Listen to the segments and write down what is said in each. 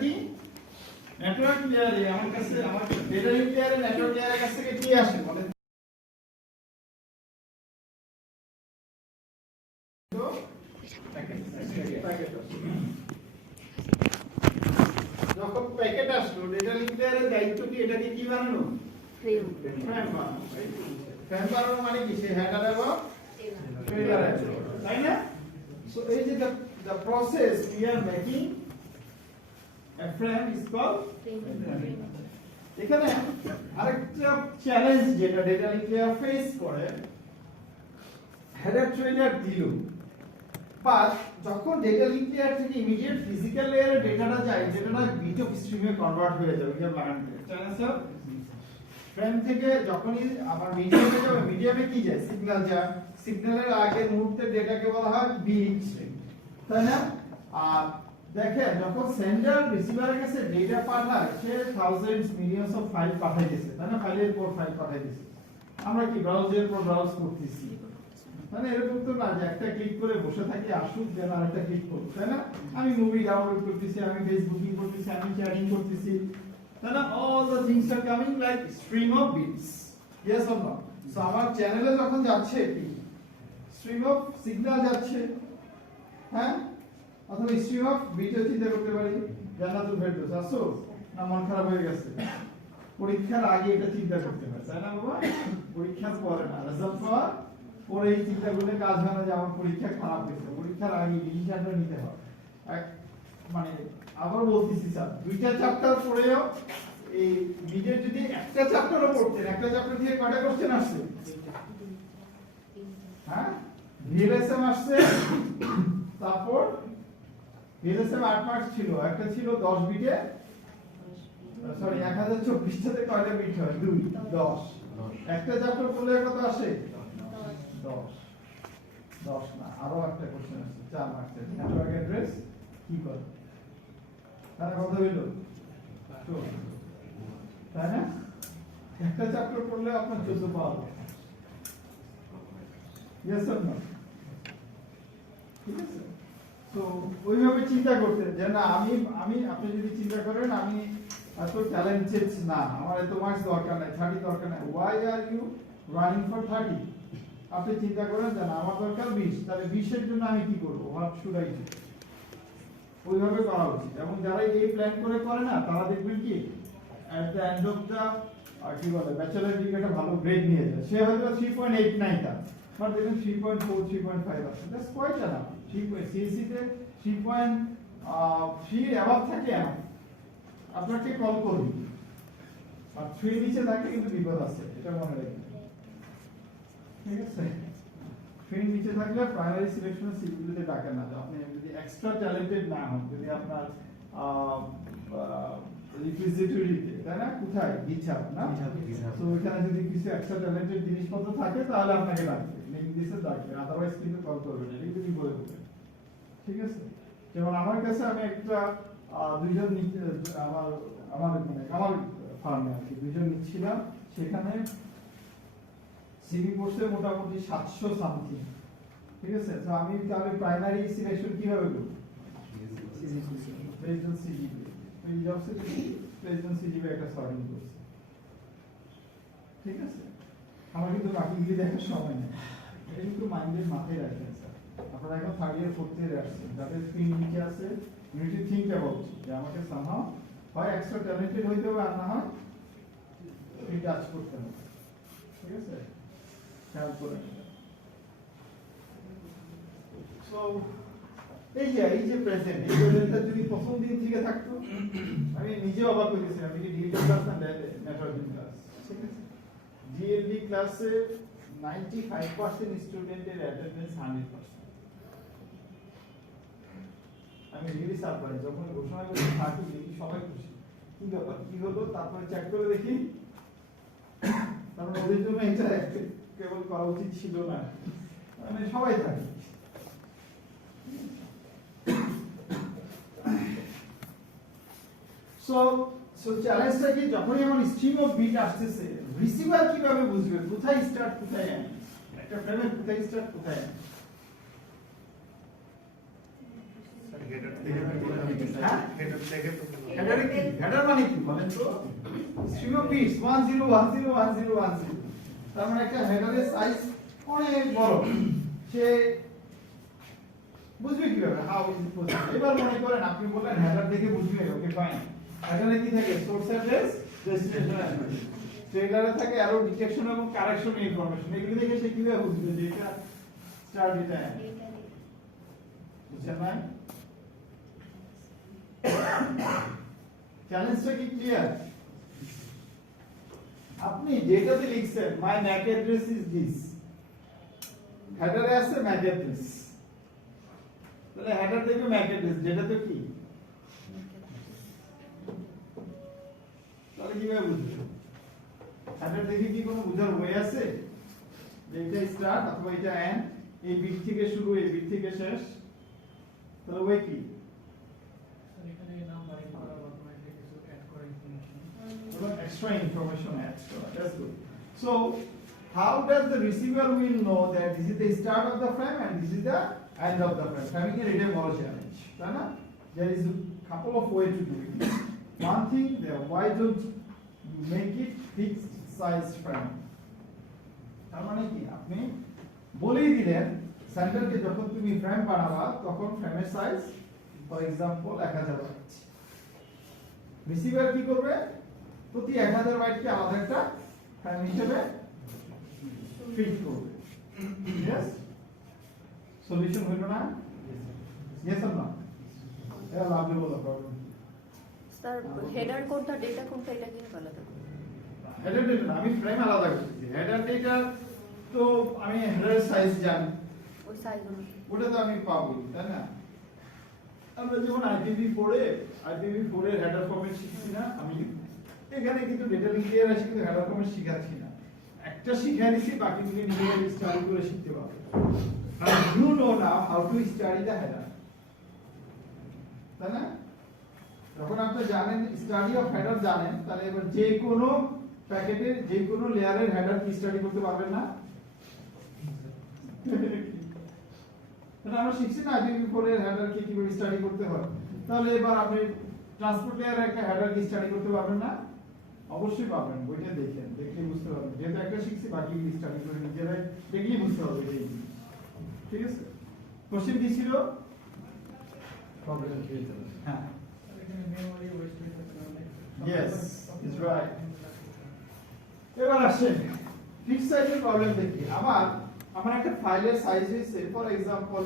কি নেটওয়ার্ক লেয়ারে আমার কাছে আমার ডেটা লিঙ্ক লেয়ারে নেটওয়ার্ক লেয়ারের কাছ থেকে কি আসে বলেন তো প্যাকেট যখন প্যাকেট আসলো ডেটা লিঙ্ক লেয়ারের দায়িত্ব কি এটাকে কি বানানো ফ্রেম বানানো ফ্রেম বানানো মানে কি সে হেডার এবং টেইলার আছে তাই না সো এই যে the process we are making a frame is called এখানে আরেকটা চ্যালেঞ্জ যেটা ডেটা লিঙ্ক লেয়ার ফেস করে হেডার ট্রেইলার দিল বাট যখন ডেটা লিঙ্ক লেয়ার থেকে ইমিডিয়েট ফিজিক্যাল লেয়ারে ডেটাটা যায় যেটা বিট অফ স্ট্রিমে কনভার্ট হয়ে যাবে এটা লাগানো জানেন স্যার ফ্রেম থেকে যখনই আমার মিডিয়ামে যাবে মিডিয়ামে কি যায় সিগন্যাল যায় সিগন্যালের আগে মুহূর্তে ডেটাকে বলা হয় বিট তাই না আর দেখেন যখন সেন্ডার রিসিভারের কাছে ডেটা পাঠায় সে থাউজেন্ডস মিলিয়নস অফ ফাইল পাঠিয়ে দিয়েছে তাই না ফাইলের পর ফাইল পাঠিয়ে দিয়েছে আমরা কি ব্রাউজারের পর ব্রাউজ করতেছি মানে এরকম তো না যে একটা ক্লিক করে বসে থাকি আসুক যেন আরেকটা ক্লিক করব তাই না আমি মুভি ডাউনলোড করতেছি আমি ফেসবুকিং করতেছি আমি চ্যাটিং করতেছি তাই না অল দ্য থিংস আর coming like stream of bits yes or no so আমার চ্যানেলে যখন যাচ্ছে কি স্ট্রিম অফ সিগন্যাল যাচ্ছে হ্যাঁ অথবা স্ট্রিম অফ বিটও চিন্তা করতে পারি জান্নাতুল ফেরদৌস আসো না মন খারাপ হয়ে গেছে পরীক্ষার আগে এটা চিন্তা করতে হয় তাই না বাবা পরীক্ষার পরে না রেজাল্ট পাওয়ার পরে এই চিন্তা করলে কাজ হয় না যে আমার পরীক্ষা খারাপ হয়েছে পরীক্ষার আগে ডিসিশনটা নিতে হয় মানে আবার বলতেছি স্যার দুইটা চ্যাপ্টার পড়েও এই নিজের যদি একটা চ্যাপ্টারও পড়তেন একটা চ্যাপ্টার থেকে কয়টা কোশ্চেন আসছে হ্যাঁ ভিএলএসএম আসছে তারপর ভিএলএসএম 8 মার্কস ছিল একটা ছিল 10 বিটে সরি 1024 টাতে কয়টা বিট হয় 2 10 একটা চ্যাপ্টার পড়লে কত আসে 10 না আরো একটা কোশ্চেন আছে 4 মার্কসের নেটওয়ার্ক অ্যাড্রেস কি করে তার কত হইলো তো তাই না একটা চ্যাপ্টার পড়লে আপনার 14 পাওয়া ইয়েস অর নো ঠিক আছে তো ওইভাবে চিন্তা করতে যে না আমি আপনি যদি চিন্তা করেন আমি এত ট্যালেন্টেড না আমার এত মার্কস দরকার নাই 30 দরকার নাই why are you running for 30 আপনি চিন্তা করেন যে না আমার দরকার 20 তাহলে 20 এর জন্য আমি কি করব what should I do ওইভাবে করা উচিত এবং যারা এই প্ল্যান করে না তারা দেখবেন কি at the end of the কি বলে ব্যাচেলর ডিগ্রিটা ভালো গ্রেড নিয়ে যায় সে হয়তো 3.89 টা বাট দেখেন 3.4 3.5 আছে দ্যাটস কোয়াইট এনাফ ঠিক সিএসসি তে 3.3 অ্যাবাভ থাকে আপনাকে কল করবে আর 3 নিচে থাকলে কিন্তু বিপদ আছে এটা মনে রাখবেন ঠিক আছে 3 নিচে থাকলে প্রাইমারি সিলেকশনে সিগুলিতে ডাকে না আপনি যদি এক্সট্রা ট্যালেন্টেড না হন যদি আপনার রিকুইজিটরিতে তাই না কোথায় গিছাপ না সো ওখানে যদি কিছু এক্সট্রা ট্যালেন্টেড জিনিসপত্র থাকে তাহলে আপনাকে ডাকবে ইংলিশে ডাকবে আদারওয়াইজ কিন্তু কল করবে না এটা যদি বলে দেবেন ঠিক আছে যেমন আমার কাছে আমি একটা দুইজন আমার ফার্মে আর কি দুইজন নিচ্ছিলাম সেখানে সিভি কোর্সে মোটামুটি 700 সামথিং ঠিক আছে তো আমি তাহলে প্রাইমারি সিলেকশন কিভাবে করব প্রেজেন্ট সিজিপি এই জবসে প্রেজেন্ট সিজিপি একটা সর্টিং করছে ঠিক আছে আমার কিন্তু বাকিগুলি দেখার সময় নেই এটা কিন্তু মাইন্ডের মাথায় রাখবেন স্যার আপনারা এখন 3rd ইয়ার 4th ইয়ারে আসছেন যাদের স্ক্রিন নিচে আছে you need to think about যে আমাকে সামহাউ হয় এক্সট্রা ট্যালেন্টেড হইতে হবে আর না হয় এই টাচ করতে হবে ঠিক আছে খেয়াল করে সো এই যে প্রেজেন্ট এই প্রেজেন্টটা যদি প্রথম দিন থেকে থাকতো আমি নিজে অবাক হয়ে গেছিলাম আমি ডিজিটাল ক্লাস না নেটওয়ার্কিং ক্লাস ঠিক আছে জিএলডি ক্লাসে 95% স্টুডেন্টের অ্যাটেন্ডেন্স 100% আমি রিয়েলি সারপ্রাইজ যখন ঘোষণা করে থাকি দেখি সবাই খুশি কি ব্যাপার কি হলো তারপরে চেক করে দেখি তারপর ওদের জন্য এটা কেবল করা উচিত ছিল না মানে সবাই থাকে সো চ্যালেঞ্জটা কি যখনই আমার স্ট্রিম অফ বিট আসতেছে রিসিভার কিভাবে বুঝবে কোথায় স্টার্ট কোথায় এন্ড একটা ফ্রেমের কোথায় স্টার্ট কোথায় এন্ড হেডার মানে কি বলেন তো? String of bits 10 10 10 10। তার মানে একটা হেডারের সাইজ অনেক বড়, সে বুঝবে কিভাবে? How is it possible? এবার মনে করেন আপনি বললেন হেডার দেখে বুঝবে, ওকে ফাইন। হেডারে কি থাকে? Source address, destination address. ট্রেলারে থাকে আরো ডিটেকশন এবং কারেকশন ইনফরমেশন। এগুলো দেখে সে কিভাবে বুঝবে যে এটা স্টার্ট ডেটা? বুঝছেন না? চ্যালেঞ্জটা কি ক্লিয়ার? আপনি ডেটাতে লিখছেন মাই ম্যাক অ্যাড্রেস ইজ দিস, হেডারে আছে ম্যাক অ্যাড্রেস, তাহলে হেডার দেখবে ম্যাক অ্যাড্রেস, ডেটাতে কি? তাহলে কিভাবে বুঝবে? হেডার দেখে কি কোনো বুঝার ওয়ে আছে যে এটা স্টার্ট অথবা এটা এন্ড, এই বিট থেকে শুরু এই বিট থেকে শেষ? তাহলে ওয়ে কি? Extra information adds to it. That's good. So, how does the receiver will know that this is the start of the frame and this is the end of the frame? Framing a reading more challenge. There is a couple of ways to do it. One thing, why don't you make it fixed size frame? তার মানে কি? আপনি বলেই দিলেন সেন্টারকে যখন তুমি frame বানাবা তখন ফ্রেমের size for example 1000 byte. Receiver কি করবে? প্রতি 1000 বাইটকে আলাদা একটা ফ্রেম হিসেবে ফিট করবে। यस, সলিউশন হলো না? Yes or no? এটা লাভলি বলা প্রবলেম। স্যার হেডার কোনটা ডেটা কোনটা এটা কি আলাদা? হেডার ডেটা আমি ফ্রেম আলাদা করছি। হেডার ডেটা তো আমি হেডারের সাইজ জানি, ওই সাইজ অনুযায়ী ওটা তো আমি পাবো, তাই না? আমরা যখন IPv4 এর হেডার ফরম্যাট শিখছি না, আমি এখানে কিন্তু ডেটা লিঙ্ক দিয়ে আসি, কিন্তু হেডার ফরম্যাট শিখাচ্ছি না। একটা শিখাই দিছি, বাকিগুলো নিজেরা স্টাডি করে শিখতে পারবে। আর you know now how to study the header, তাই না? যখন আপনি জানেন স্টাডি অফ হেডার জানেন, তাহলে এবার যে কোনো প্যাকেটের যে কোনো লেয়ারের হেডার কি স্টাডি করতে পারবেন না? তাহলে আমরা শিখছি না IPv4 এর হেডার কে কিভাবে স্টাডি করতে হয়। তাহলে এবার আপনি ট্রান্সপোর্ট লেয়ারের একটা হেডার কি স্টাডি করতে পারবেন না? অবশ্যই পারবেন, বইটা দেখেন, দেখলে বুঝতে পারবেন। যেহেতু একটা শিখছি, বাকি স্টাডি করে নিজেরাই দেখলেই বুঝতে পারবে এই জিনিস। ঠিক আছে? কোশ্চেন কি ছিল? প্রবলেম ক্রিয়েট হবে। হ্যাঁ, এখানে মেমরি ওয়েস্ট হয়ে যাবে তাহলে। yes is right. এবার আসেন ফিক্স সাইজের প্রবলেম দেখি। আমার একটা ফাইলের সাইজ হইছে ফর एग्जांपल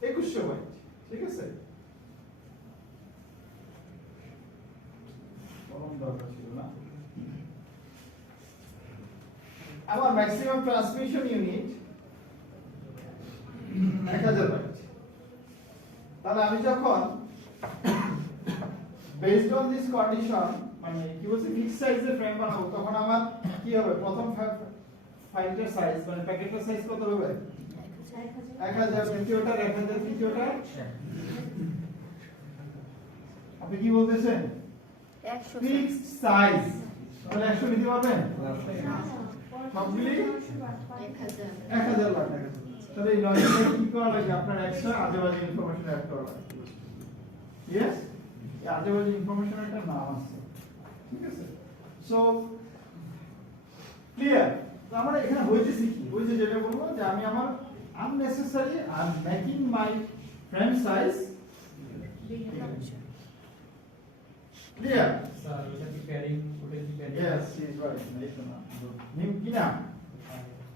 2100 বাইট, ঠিক আছে? কলম দরকার ছিল না। আমার ম্যাক্সিমাম ট্রান্সমিশন ইউনিট 1000 বাইট। তাহলে আমি যখন বেসড অন দিস কন্ডিশন মানে কি বলছে ফিক্স সাইজের ফ্রেম বানাবো, তখন আমার কি হবে? প্রথম ফাইলটার সাইজ মানে প্যাকেটের সাইজ কত হবে? 1000, দ্বিতীয়টার 1000, তৃতীয়টার আপনি কি বলতেছেন? 100 ফিক্সড সাইজ। তাহলে 100 নিতে পারবেন? সবগুলি 1000 লাখ টাকা। তাহলে এই লজিকে কি করা লাগে? আপনার এক্সট্রা আজেবাজে ইনফরমেশন অ্যাড করা লাগে। ইয়েস, এই আজেবাজে ইনফরমেশন একটা নাম আছে, ঠিক আছে? So clear? তো আমরা এখানে হইতেছি কি? ওই যে যেটা বলবো যে আমি আমার unnecessary I'm making my frame size clear. Sir ওটা কি প্যাডিং, ওটা কি padding? Yes, she is right. Nice না? নিম কি নাম?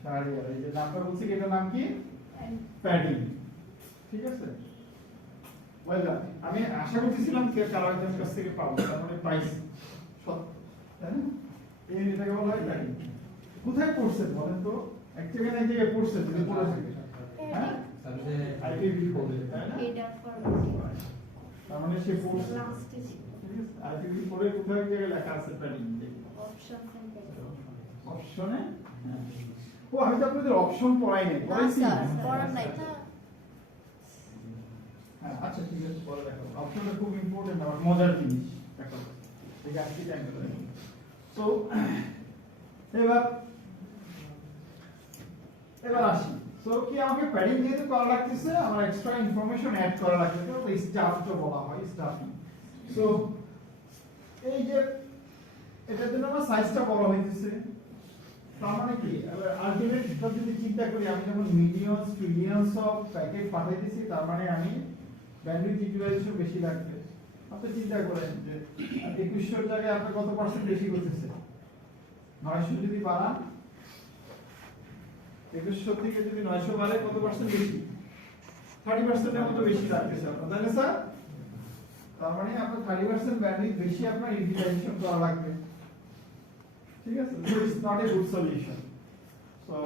শাহরিয়ার। এই যে নামটা বলছি কি, এটার নাম কি? প্যাডিং। ঠিক আছে? ওয়েল, আমি আশা করতেছিলাম যে কারো একজনের কাছ থেকে পাবো, তার মানে পাইছি। তাই না? এই এটাকে বলা হয় প্যাডিং। কোথায় পড়ছে বলেন তো? এক জায়গায় না, এক জায়গায় পড়ছে, যদি পড়ে থাকে। হ্যাঁ? স্যার যে IPv4 তাই না? হেডার ফর তার মানে সে পড়ছে। লাস্টে ঠিক আছে? IPv4 এর কোথায় এক জায়গায় লেখা আছে প্যাডিং। অপশন অপশনে? ও, আমি তো আপনাদের অপশন পড়াই নাই, না পড়াইছি? স্যার পড়ার নাই না। হ্যাঁ, আচ্ছা ঠিক আছে, পরে দেখো। অপশনটা খুব ইম্পর্টেন্ট, আমার মজার জিনিস। দেখো, এই যে আজকে টাইম করে। সো এবার আসি সো কি আমাকে প্যাডিং যেহেতু করা লাগতেছে আমার এক্সট্রা ইনফরমেশন অ্যাড করা লাগতেছে তো স্টাফটা বলা হয় স্টাফিং সো এই যে এটার জন্য আমার সাইজটা বড় হইতেছে তার মানে কি আলটিমেট যদি চিন্তা করি আমি যখন মিলিয়নস ট্রিলিয়নস অফ প্যাকেট পাঠাইতেছি তার মানে আমি ব্যান্ডউইথ ইউটিলাইজেশন বেশি লাগবে আপনি চিন্তা করেন যে 2100 জায়গায় আপনি কত পার্সেন্ট বেশি করতেছে 900 যদি বাড়ান 2100 থেকে যদি 900 বাড়ে কত পার্সেন্ট বেশি 30% এর মতো বেশি লাগতেছে আপনার তাই না স্যার তার মানে আপনার 30% ব্যান্ডউইথ বেশি আপনার ইউটিলাইজেশন করা লাগবে ঠিক আছে so it's not a good solution so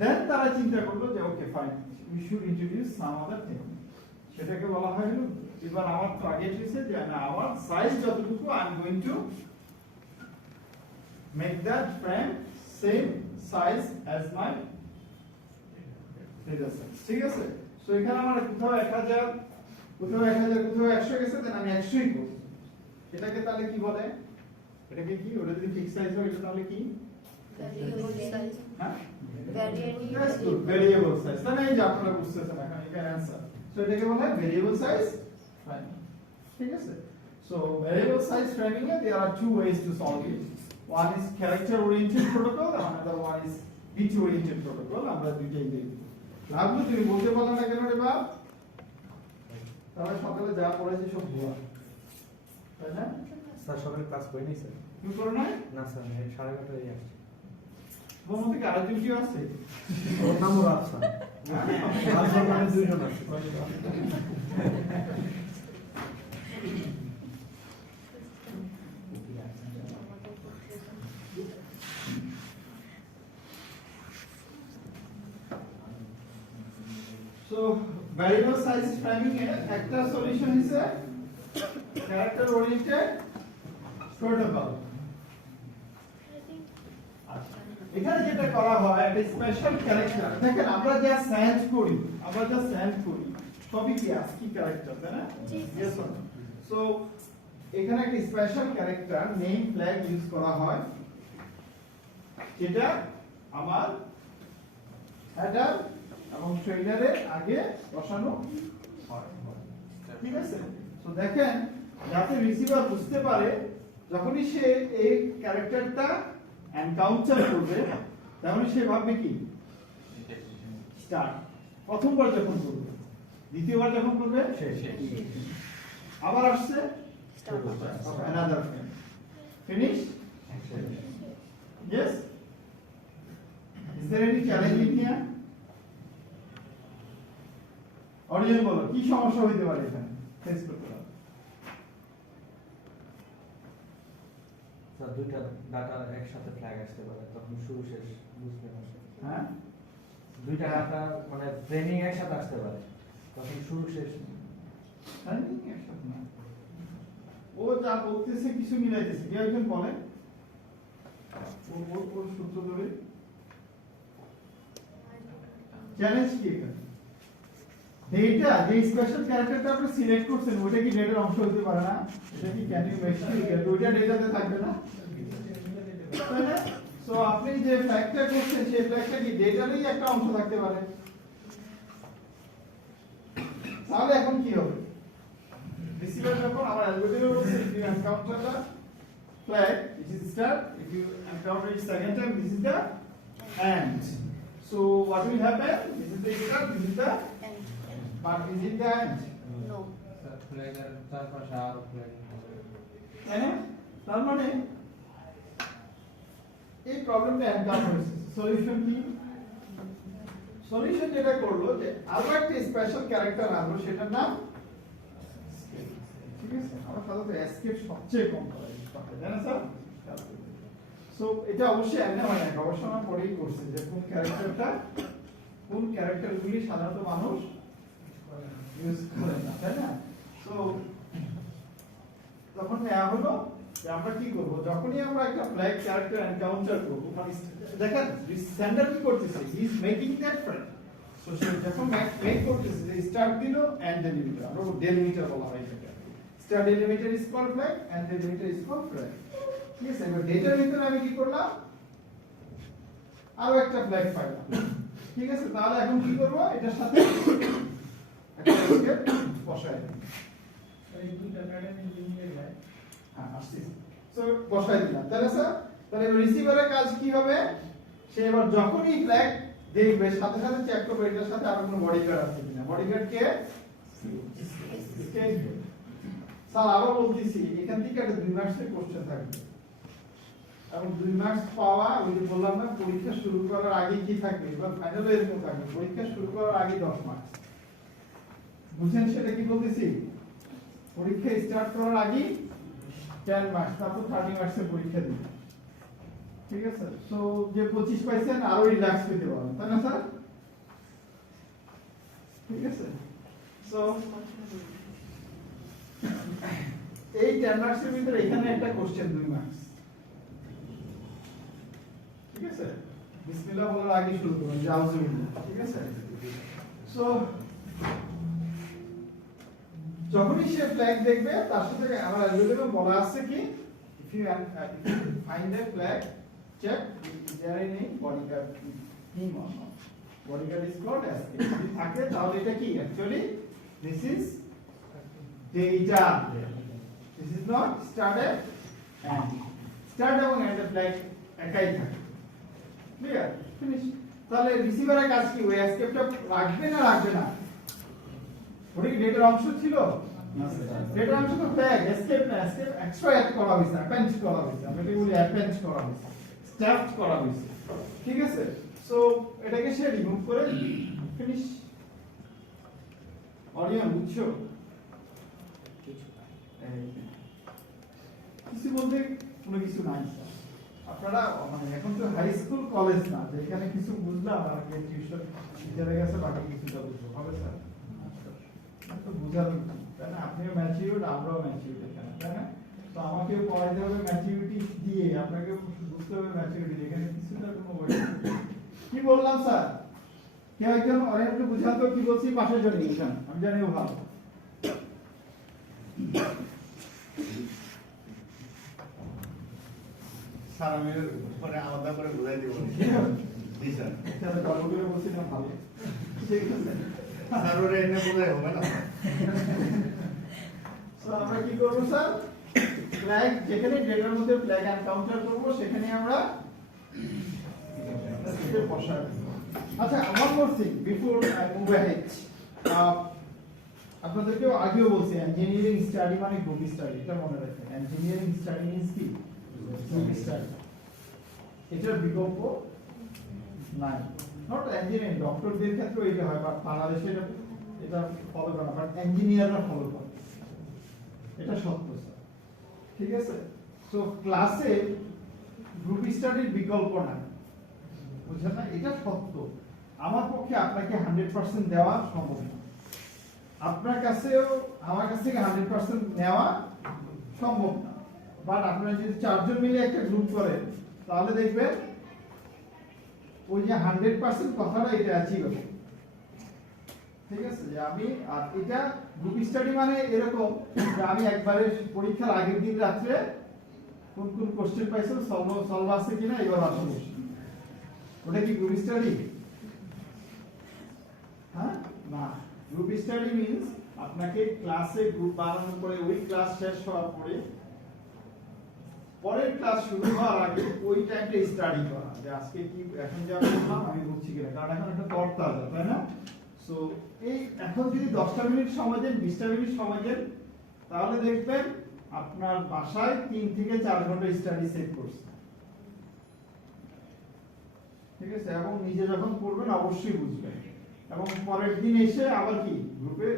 then তারা চিন্তা করলো যে okay fine we should introduce some other technique সেটাকে বলা হয় হলো এবার আমার টার্গেট হইছে যে না আমার সাইজ যতটুকু I am going to make that frame same size as my data size ঠিক আছে সো এখানে আমার কোথাও 1000 কোথাও 100 গেছে দেন আমি 100ই করব এটাকে তাহলে কি বলে এটাকে কি ওটা যদি ফিক্স সাইজ হয় এটা তাহলে কি ভ্যারিয়েবল সাইজ হ্যাঁ ভ্যারিয়েবল ভ্যারিয়েবল সাইজ তাহলে এই যে আপনারা বুঝতেছেন এখন এটার অ্যানসার সো এটাকে বলা হয় ভ্যারিয়েবল সাইজ ফ্রেমিং ঠিক আছে so variable size framing A there are two ways to solve it one is character oriented protocol and another one is bit oriented protocol আমরা দুইটাই দেখব লাভলু তুমি বলতে পারলে না কেন রে বাপ তাহলে সকালে যা পড়েছে সব ভুয়া তাই না স্যার সকালে ক্লাস করে নি স্যার তুমি করো না না স্যার 11:30 আসছে তোমার মধ্যে কি আরেকজন কি আছে ওর নামও রাত স্যার আর সকালে দুইজন আছে So variable size framing এর একটা সলিউশন হিসেবে character oriented protocol এখানে যেটা করা হয় একটা স্পেশাল ক্যারেক্টার দেখেন আমরা যা সেন্ড করি সবই কি ASCII ক্যারেক্টার তাই না yes or no সো এখানে একটা special character name flag use করা হয় যেটা আমার হেডার এবং ট্রেইলারের আগে বসানো হয় ঠিক আছে সো দেখেন যাতে রিসিভার বুঝতে পারে যখনই সে এই ক্যারেক্টারটা এনকাউন্টার করবে তখনই সে ভাববে কি স্টার্ট প্রথমবার যখন করবে দ্বিতীয়বার যখন করবে শেষ আবার আসছে start another frame finish yes is there any challenge in here origin বলো কি সমস্যা হইতে পারে এখানে ফেস করতে পারে স্যার দুইটা ডাটা একসাথে ফ্ল্যাগ আসতে পারে তখন শুরু শেষ বুঝতে পারছেন হ্যাঁ দুইটা ডাটা মানে ফ্রেমিং একসাথে আসতে পারে তখন শুরু শেষ টাইমিং একসাথে না ও যা বলতেছে কিছু মিলাইতেছে কি একজন বলে ওর সূত্র ধরে চ্যালেঞ্জ কি এখানে ডেটা যে স্পেশাল ক্যারেক্টারটা আপনি সিলেক্ট করছেন ওটা কি ডেটার অংশ হতে পারে না এটা কি ক্যান ইউ মেক শিওর ওইটা ডেটাতে থাকবে না তাই না সো আপনি যে ফ্ল্যাগটা করছেন সেই ফ্ল্যাগটা কি ডেটারই একটা অংশ থাকতে পারে তাহলে এখন কি হবে রিসিভার যখন আমার অ্যালগরিদমে বলছে if you encounter the flag this is start if you encounter it second time this is the end so what will happen this is the start this is the but is it the end no sir ফ্ল্যাগের চারপাশে আরো flag তাই না তার মানে এই প্রবলেমটা encounter হয়েছে সলিউশন কি সলিউশন যেটা করলো যে আরো একটা স্পেশাল ক্যারেক্টার আনলো সেটার নাম ঠিক আছে আমরা সাধারণত এসকেপ সবচেয়ে কম করা তাই না স্যার সো এটা অবশ্যই এমনি হয় না গবেষণা পরেই করছে যে কোন ক্যারেক্টারগুলি সাধারণত মানুষ ইউজ করে না তাই না সো তখন নেওয়া হলো যে আমরা কি করব যখনই আমরা একটা ফ্ল্যাগ ক্যারেক্টার এনকাউন্টার করব মানে দেখেন স্ট্যান্ডার্ড কি করতেছে he is making that frame so সে যখন মেক করতেছে যে স্টার্ট দিল এন্ড ডেলিমিটার আমরা ডেলিমিটার বলা হয় এটা start delimiter is called flag end delimiter is called flag ঠিক আছে এবার ডেটার ভিতরে আমি কি করলাম আরো একটা ফ্ল্যাগ পাইলাম ঠিক আছে, তাহলে এখন কি করব, এটার সাথে একটা escape বসায় দিই। এই দুইটা প্যাটার্ন মিলিয়ে যায়। হ্যাঁ আসছি, সো বসায় দিলাম, তাহলে স্যার তাহলে রিসিভারের কাজ কি হবে, সে এবার যখনই ফ্ল্যাগ দেখবে সাথে সাথে চেক করবে এটার সাথে আর কোনো বডিগার্ড আছে কিনা। বডিগার্ড কে? স্যার আবার বলতেছি, এখান থেকে একটা 2 মার্কসের কোশ্চেন থাকবে, এবং 2 মার্কস পাওয়া ওই যে বললাম না পরীক্ষা শুরু করার আগে কি থাকবে, এবার ফাইনালে এরকম থাকবে, পরীক্ষা শুরু করার আগে 10 মার্কস। বুঝছেন সেটা কি বলতেছি? পরীক্ষা স্টার্ট করার আগে 10 মার্কস, তারপর 30 মার্কসের পরীক্ষা দিবে। ঠিক আছে, সো যে 25 পাইছেন আরো রিল্যাক্স পেতে পারেন, তাই না স্যার? ঠিক আছে, সো এই 10 মার্কসের ভিতরে এখানে একটা কোশ্চেন 2 মার্কস। ঠিক আছে, বিসমিল্লাহ বলার আগে শুরু করুন, জাউজুবিল্লাহ। ঠিক আছে, সো যখনই সে ফ্ল্যাগ দেখবে তার সাথে আমার অ্যালগরিদমে বলা আছে কি, if you find a flag check is there any bodyguard theme or not, bodyguard is called escape, যদি থাকে তাহলে এটা কি actually this is data, this is not started and start এবং end flag একাই থাকে। Clear, finish. তাহলে রিসিভারের কাজ কি, ওই এসকেপটা রাখবে না রাখবে না? ওটা কি ডেটার অংশ ছিল? ডেটার অংশ তো ফ্ল্যাগ, এসকেপ না, এসকেপ এক্সট্রা অ্যাড করা হয়েছে, অ্যাপেন্ড করা হয়েছে, আমরা এটাকে বলি অ্যাপেন্ড করা হয়েছে, স্ট্যাফড করা হয়েছে। ঠিক আছে, সো এটাকে সে রিমুভ করে ফিনিশ। অরিয়ন বুঝছো? কিছু বলতে কোনো কিছু নাই স্যার, আপনারা মানে এখন তো হাই স্কুল কলেজ না যেখানে কিছু বুঝলাম আর টিউশন টিচারের কাছে বাকি কিছুটা বুঝবো, হবে স্যার? তো বুঝার তাই না, আপনিও ম্যাচিউরড আমরাও ম্যাচিউরড এখানে, তাই না? তো আমাকেও পড়াইতে হবে ম্যাচিউরিটি দিয়ে, আপনাকেও বুঝতে হবে ম্যাচিউরিটি, এখানে কিছুটা কোনো ওয়ে কি বললাম স্যার? কেউ একজন অনেককে বুঝাতো কি বলছি পাশের জন্য বুঝান, আমি জানি ও ভালো। স্যার আমি পরে আলাদা করে বুঝাই দিব। জি স্যার। তাহলে গল্প করে বলছি না ভালো, ঠিক আছে স্যার ওরে এনে বোঝাই হবে না। সো আমরা কি করব স্যার, ফ্ল্যাগ যেখানে ডেটার মধ্যে ফ্ল্যাগ এনকাউন্টার করব সেখানে আমরা স্টেপ বসাবো। আচ্ছা, one more thing before I move ahead, আপনাদেরকেও আগেও বলছি ইঞ্জিনিয়ারিং স্টাডি মানে গ্রুপ স্টাডি, এটা মনে রাখবেন। ইঞ্জিনিয়ারিং স্টাডি মিন্স কি, গ্রুপ স্টাডি, এটার বিকল্প নাই। নট ইঞ্জিনিয়ারিং, ডক্টরদের ক্ষেত্রেও এটা হয়, বাট বাংলাদেশে এটা ফলো করা, বাট ইঞ্জিনিয়াররা ফলো করে, এটা সত্য স্যার। ঠিক আছে, সো ক্লাসে গ্রুপ স্টাডির বিকল্প নাই, বুঝছেন না? এটা সত্য। আমার পক্ষে আপনাকে 100% দেওয়া সম্ভব না, আপনার কাছেও আমার কাছ থেকে 100% নেওয়া সম্ভব না, বাট আপনারা যদি 4 জন মিলে একটা গ্রুপ করেন তাহলে দেখবেন ওই যে 100% কথাটা এটা অ্যাচিভ হবে। ঠিক আছে, যে আমি আর এটা গ্রুপ স্টাডি মানে এরকম যে আমি একবারে পরীক্ষার আগের দিন রাত্রে কোন কোন কোশ্চেন পাইছো সলভ আছে কিনা এবার আসো বসি, ওটা কি গ্রুপ স্টাডি? হ্যাঁ না, গ্রুপ স্টাডি মিন্স আপনাকে ক্লাসে গ্রুপ বানানোর পরে ওই ক্লাস শেষ হওয়ার পরে পরের ক্লাস শুরু হওয়ার আগে ওই টাইমটা স্টাডি করা, যে আজকে কি এখন যা বললাম আমি বুঝছি কিনা, কারণ এখন একটা তরতা আছে, তাই না? সো এই এখন যদি 10টা মিনিট সময় দেন, 20টা মিনিট সময় দেন, তাহলে দেখবেন আপনার বাসায় 3 থেকে 4 ঘন্টা স্টাডি সেট করছে। ঠিক আছে, এবং নিজে যখন পড়বেন অবশ্যই বুঝবেন, এবং পরের দিন এসে আবার কি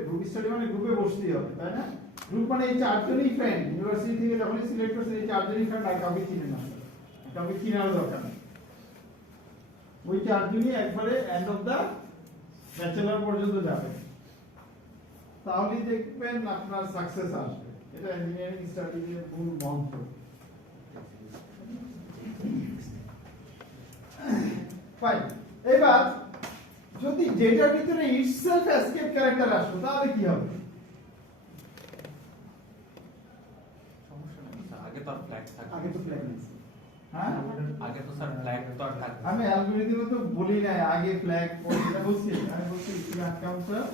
গ্রুপ স্টাডি মানে গ্রুপে বসতেই হবে, তাই না? গ্রুপ মানে এই 4 জনই ফ্রেন্ড, ইউনিভার্সিটি থেকে যখনই সিলেক্ট করছেন এই 4 জনই ফ্রেন্ড, আর কাউকে চিনেন না, কাউকে চিনার দরকার নেই, ওই 4 জনই একবারে এন্ড অফ দা ব্যাচেলর পর্যন্ত যাবে, তাহলে দেখবেন আপনার সাকসেস আসবে। এটা ইঞ্জিনিয়ারিং স্টাডিজের মূল মন্ত্র। ফাইন, এবার যদি ডেটার ভিতরে ইটসেলফ এসকেপ ক্যারেক্টার আসলো তাহলে কি হবে? সমস্যা নেই, আগে তো ফ্ল্যাগ থাকে, আগে তো ফ্ল্যাগ আছে, হ্যাঁ আগে তো স্যার ফ্ল্যাগ তো আর থাকবে আমি অ্যালগরিদমে তো বলি না আগে ফ্ল্যাগ এটা বলছি আমি বলছি ইভেন্ট কাউন্টার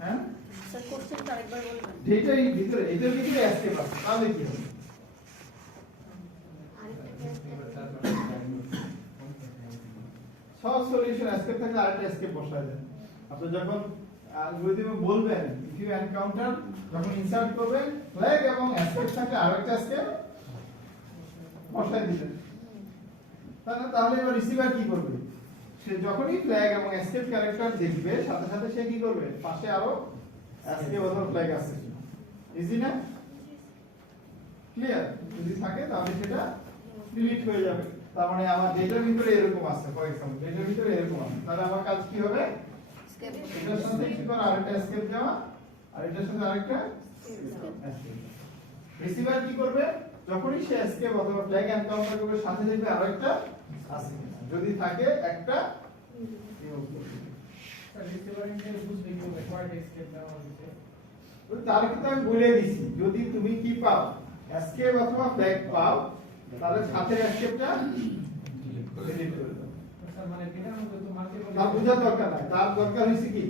হ্যাঁ স্যার কোশ্চেনটা আরেকবার বলবেন। ডেটার ভিতরে এটার ভিতরে এসকেপ আছে তাহলে কি হবে সব সলিউশন এসকেপ থাকলে আরেকটা এসকেপ বসায় দেন আপনি যখন অ্যালগরিদমে বলবেন ইফ ইউ এনকাউন্টার যখন ইনসার্ট করবেন ফ্ল্যাগ এবং এসকেপ থাকলে আরেকটা এসকেপ বসায় দিবেন তাহলে এবার রিসিভার কি করবে সে যখনই ফ্ল্যাগ এবং এসকেপ ক্যারেক্টার দেখবে সাথে সাথে সে কি করবে পাশে আরো এসকেপ অথবা ফ্ল্যাগ আছে ইজি না ক্লিয়ার যদি থাকে তাহলে সেটা ডিলিট হয়ে যাবে তার মানে আমার ডেটার ভিতরে এরকম আছে ফর এক্সাম্পল ডেটার ভিতরে এরকম আছে তাহলে আমার কাজ কি হবে স্কেপ এটার সাথে কি করে আরেকটা এসকেপ দেওয়া আর এটার সাথে আরেকটা এসকেপ রিসিভার কি করবে যখনই সে এসকেপ অথবা ফ্ল্যাগ এনকাউন্টার করবে সাথে দেখবে আরেকটা আছে কিনা। যদি থাকে একটা remove করবে। স্যার রিসিভার ইন্টার বুঝবে কি হবে কোয়াড এসকেপ দেওয়া হচ্ছে তো তার কিন্তু আমি বলে দিছি যদি তুমি কি পাও এসকেপ অথবা ফ্ল্যাগ পাও তাহলে সাথে এসকেপটা ডিলিট করে দাও স্যার মানে ডেটার মধ্যে তো মাল্টিপল তার বোঝার দরকার নাই তার দরকার হইছে কি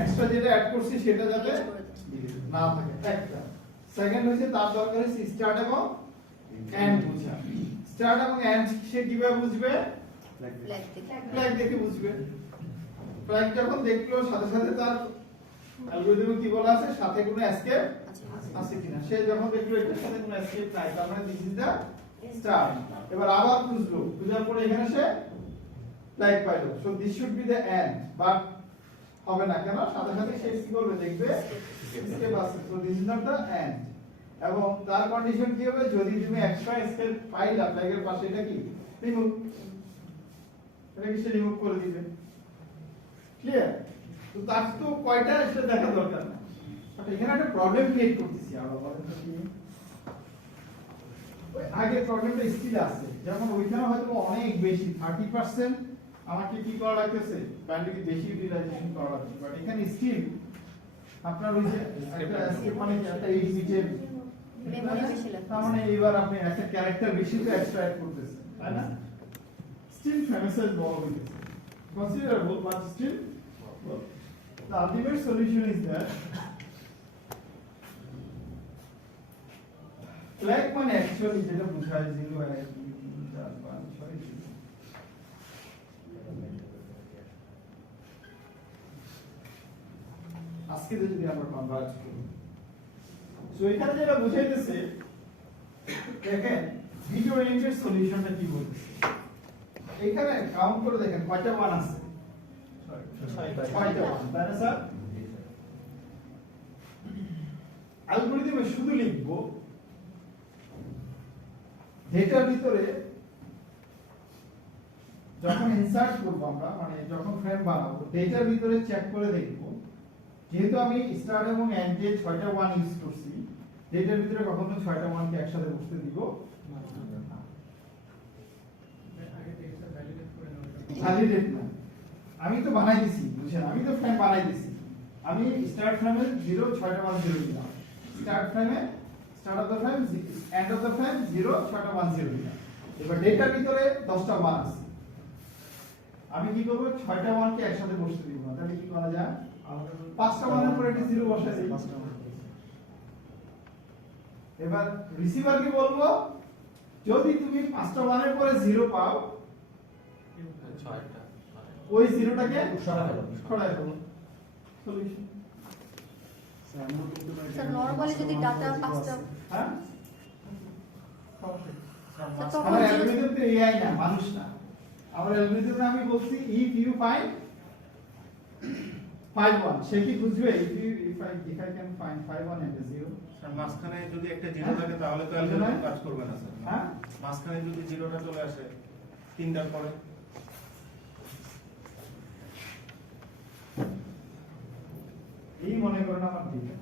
এক্সট্রা যেটা অ্যাড করছি সেটা যাতে না থাকে একটা সেকেন্ড হইছে তার দরকার হইছে স্টার্ট এবং এন্ড বুঝা স্টার্ট এবং এন্ড সে কিভাবে বুঝবে ফ্ল্যাগ দেখে ফ্ল্যাগ দেখে বুঝবে ফ্ল্যাগ যখন দেখলো সাথে সাথে তার অ্যালগরিদমে কি বলা আছে সাথে কোনো এসকেপ আচ্ছা আছে কিনা সে যখন দেখলো এটার সাথে কোনো এসকেপ নাই তার মানে দিস ইজ দা স্টার্ট এবার আবার খুঁজলো খুঁজার পরে এখানে সে ফ্ল্যাগ পাইলো so this should be the end but হবে না কেন সাথে সাথে সে কি করবে দেখবে স্কেপ আছে so this is not the end এবং তার কন্ডিশন কি হবে যদি তুমি এক্সট্রা স্কেপ পাইলা ফ্ল্যাগের পাশে এটা কি রিমুভ এটা কি সে রিমুভ করে দিবে ক্লিয়ার তো তার তো কয়টা সেটা দেখা দরকার না বাট এখানে একটা প্রবলেম ক্রিয়েট করতেছি আমরা বলেন তো কি ওই আগে প্রবলেমটা স্টিল আছে যেমন ওইখানে হয়তো অনেক বেশি 30% আমাকে কি করা লাগতেছে ব্যান্ডউইথ বেশি ইউটিলাইজেশন করা লাগছে বাট এখানে স্টিল আপনার ওই যে একটা escape মানে কি একটা 8 বিটের মেমরি বেশি লাগবে তার মানে এবার আপনি একটা ক্যারেক্টার বেশি তো এক্সট্রাক্ট করতেছেন তাই না স্টিল ফ্রেমেসেস বড় হইতেছে considerable but still the ultimate solution is that flag মানে actually যেটা বোঝায় 0 1 2 3 4 5 6 আজকে যদি আমরা কনভার্ট করি সো এখানে যেটা বুঝাইতেছে দেখেন ভিডিও ওরিয়েন্টেড সলিউশনটা কি বলতেছে এখানে কাউন্ট করে দেখেন কয়টা মান আছে ছয়টা মান তাই না স্যার অ্যালগরিদমে শুধু লিখবো ডেটার ভিতরে যখন ইনসার্ট করব আমরা মানে যখন ফ্রেম বানাবো ডেটার ভিতরে চেক করে দেখব যেহেতু আমি স্টার্ট এবং এন্ড এ 6টা ওয়ান ইউজ করছি ডেটার ভিতরে কখনো 6টা ওয়ানকে একসাথে বসতে দিব আগে থেকে স্যার ভ্যালিডেট করে নেওয়া ভ্যালিডেট না আমি তো বানাই দিছি বুঝছেন আমি তো ফ্রেম বানাই দিছি আমি স্টার্ট ফ্রেমে 0 6টা ওয়ান 0 দিলাম স্টার্ট ফ্রেমে start of the frame end of the frame 0 6টা ওয়ান 0 দিলাম এবার ডেটার ভিতরে 10টা ওয়ান আছে আমি কি করব 6টা ওয়ানকে একসাথে বসতে দিব না তাহলে কি করা যায় 5টা ওয়ানের পরে একটা 0 বসাই দিই এবার রিসিভারকে বলবো যদি তুমি 5টা ওয়ানের পরে 0 পাও ছয়টা ওই 0টাকে সরাই সরাই দাও। দাও সলিউশন স্যার নরমালি যদি ডাটা পাঁচটা হ্যাঁ স্যার তখন আমার জিরো অ্যালগরিদম তো এআই না মানুষ না আমার অ্যালগরিদমে আমি বলছি ইফ ইউ ফাইন্ড 51 সে কি বুঝবে if I can find 51 and 0 sir মাঝখানে যদি একটা জিরো থাকে তাহলে তো অ্যালগরিদম কাজ করবে না স্যার হ্যাঁ মাঝখানে যদি জিরোটা চলে আসে তিনটার পরে এই মনে করেন আমার দিকে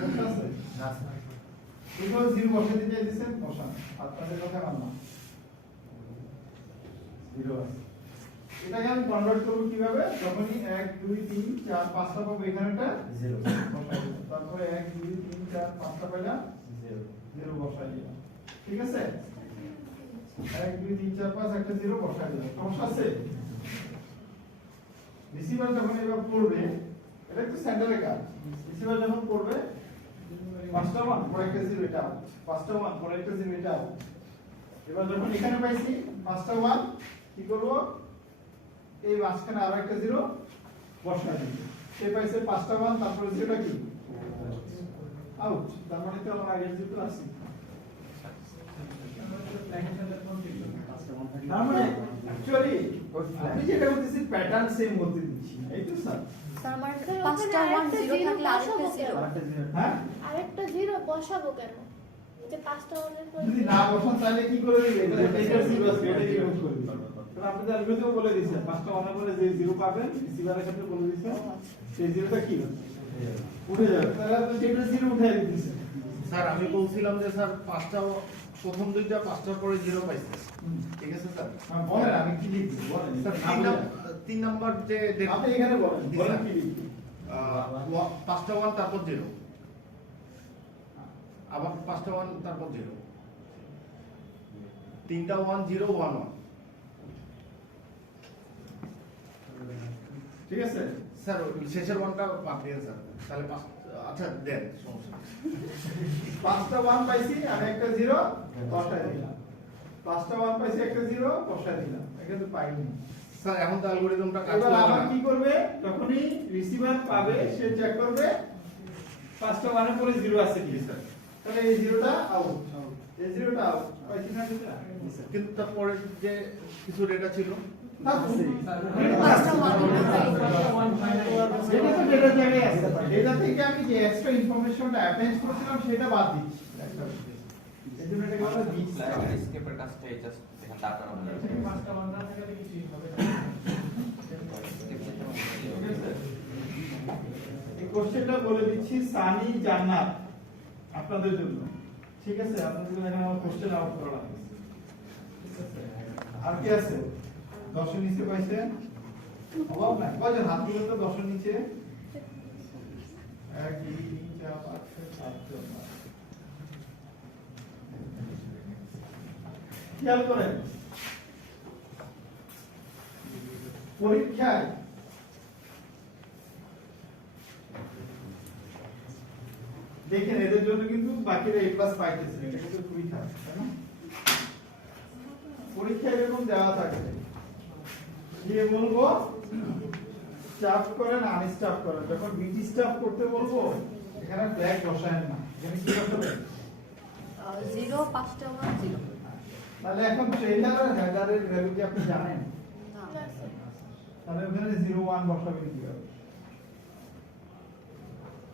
বুঝতে আছে না স্যার এগুলো 0 বসে দিতে চাইছেন বসান আপনাদের কথা মানলাম 0 আছে এটাকে আমি কনভার্ট করব কিভাবে যখনই 1 2 3 4 5টা পাবো এখানেটা 0 বসাই দিলাম তারপরে 1 2 3 4 5টা পাইলাম 0 0 বসাই দিলাম ঠিক আছে 1 2 3 4 5 একটা 0 বসাই দিলাম সমস্যা আছে রিসিভার যখন এবার পড়বে এটা একটু সেন্টারে কাজ রিসিভার যখন পড়বে পাঁচটা 1 পরে একটা 0 এটা পাঁচটা 1 পরে একটা 0 এটা এবার যখন এখানে পাইছি পাঁচটা 1 কি করব এই মাঝখানে আরো একটা 0 বসাই দিব সে পাইছে পাঁচটা 1 তারপরে 0টা কি আউট তার মানে তো আমার আগের যেটা আছে তার মানে অ্যাকচুয়ালি আমি যেটা বলতেছি প্যাটার্ন সেম বলতে দিচ্ছি এই তো স্যার স্যার আমার স্যার, পাঁচটা ওখানে 1 আরেকটা 0 থাকলে zero আরেকটা 0 বসাবো হ্যাঁ আরেকটা জিরো বসাবো কেন যে পাঁচটা ওয়ানের পর যদি না বসান তাহলে কি করে দিবেন এটা জিরো আছে এটা রিমুভ করে দিবেন তাহলে আপনি অ্যালগরিদমে বলে দিয়েছেন পাঁচটা অনের পরে যে 0 পাবেন রিসিভারের ক্ষেত্রে বলে দিয়েছেন সেই 0টা কি উঠে যাবে তাহলে আপনি সেটা 0 উঠাই দিতেছেন স্যার আমি বলছিলাম যে স্যার পাঁচটা প্রথম দুইটা পাঁচটার পরে 0 পাইছে ঠিক আছে স্যার বলেন আমি কি লিখব বলেন স্যার তিন নাম্বার যে আপনি এখানে বলেন বলেন কি লিখব পাঁচটা 1 তারপর 0 আবার পাঁচটা 1 তারপর 0 তিনটা 1 0 1 1 ঠিক আছে স্যার ওই শেষের 1টা বাদ দিয়ে স্যার তাহলে আচ্ছা দেন সমস্যা নেই। পাঁচটা 1 পাইছি আর একটা 0 বসাই দিলাম পাঁচটা 1 পাইছি একটা 0 বসাই দিলাম এটা তো পাইনি স্যার এখন তো অ্যালগরিদমটা কাজ এবার করবে আবার না কি করবে যখনই রিসিভার পাবে সে চেক করবে পাঁচটা 1 এর পরে 0 আছে কি স্যার তাহলে এই 0টা আউট এই 0টা আউট পাইছি না যেটা কিন্তু তারপরে যে কিছু ডেটা ছিল পাঁচটা 1 সেটা তো ডেটা জায়গায় আছে ডেটা থেকে আমি যে এক্সট্রা ইনফরমেশনটা অ্যাটেন্ড করেছিলাম সেটা বাদ দিচ্ছি এই জন্য এটাকে বলা বিট স্কেপের কাজটাই জাস্ট এখানে ডাটা রাখা পাঁচটা ওয়ান না থাকলে কিছুই হবে না এই কোশ্চেনটা বলে দিচ্ছি সানি জান্নাত আপনাদের জন্য ঠিক আছে আপনাদের জন্য এখানে আমার কোশ্চেন আউট করা লাগবে আর কি আছে 10 এর নিচে পাইছে অভাব নাই কয়জন হাত দিলে তো 10 এর নিচে 1 2 3 4 5 6 7 জন খেয়াল করেন পরীক্ষায় দেখেন এদের জন্য কিন্তু বাকিরা A+ পাইতেছে এটা কিন্তু খুবই খারাপ তাই না পরীক্ষায় এরকম দেওয়া থাকে দিয়ে বলবো স্টাফ করেন আনস্টাফ করেন যখন বিটি স্টাফ করতে বলবো এখানে ব্ল্যাক বসায়েন না এখানে কি বসাবেন 0 পাঁচটা 1 0 তাহলে এখন ট্রেইলার আর হেডারের ভ্যালু কি আপনি জানেন না তাহলে ওখানে 0 1 বসাবেন কিভাবে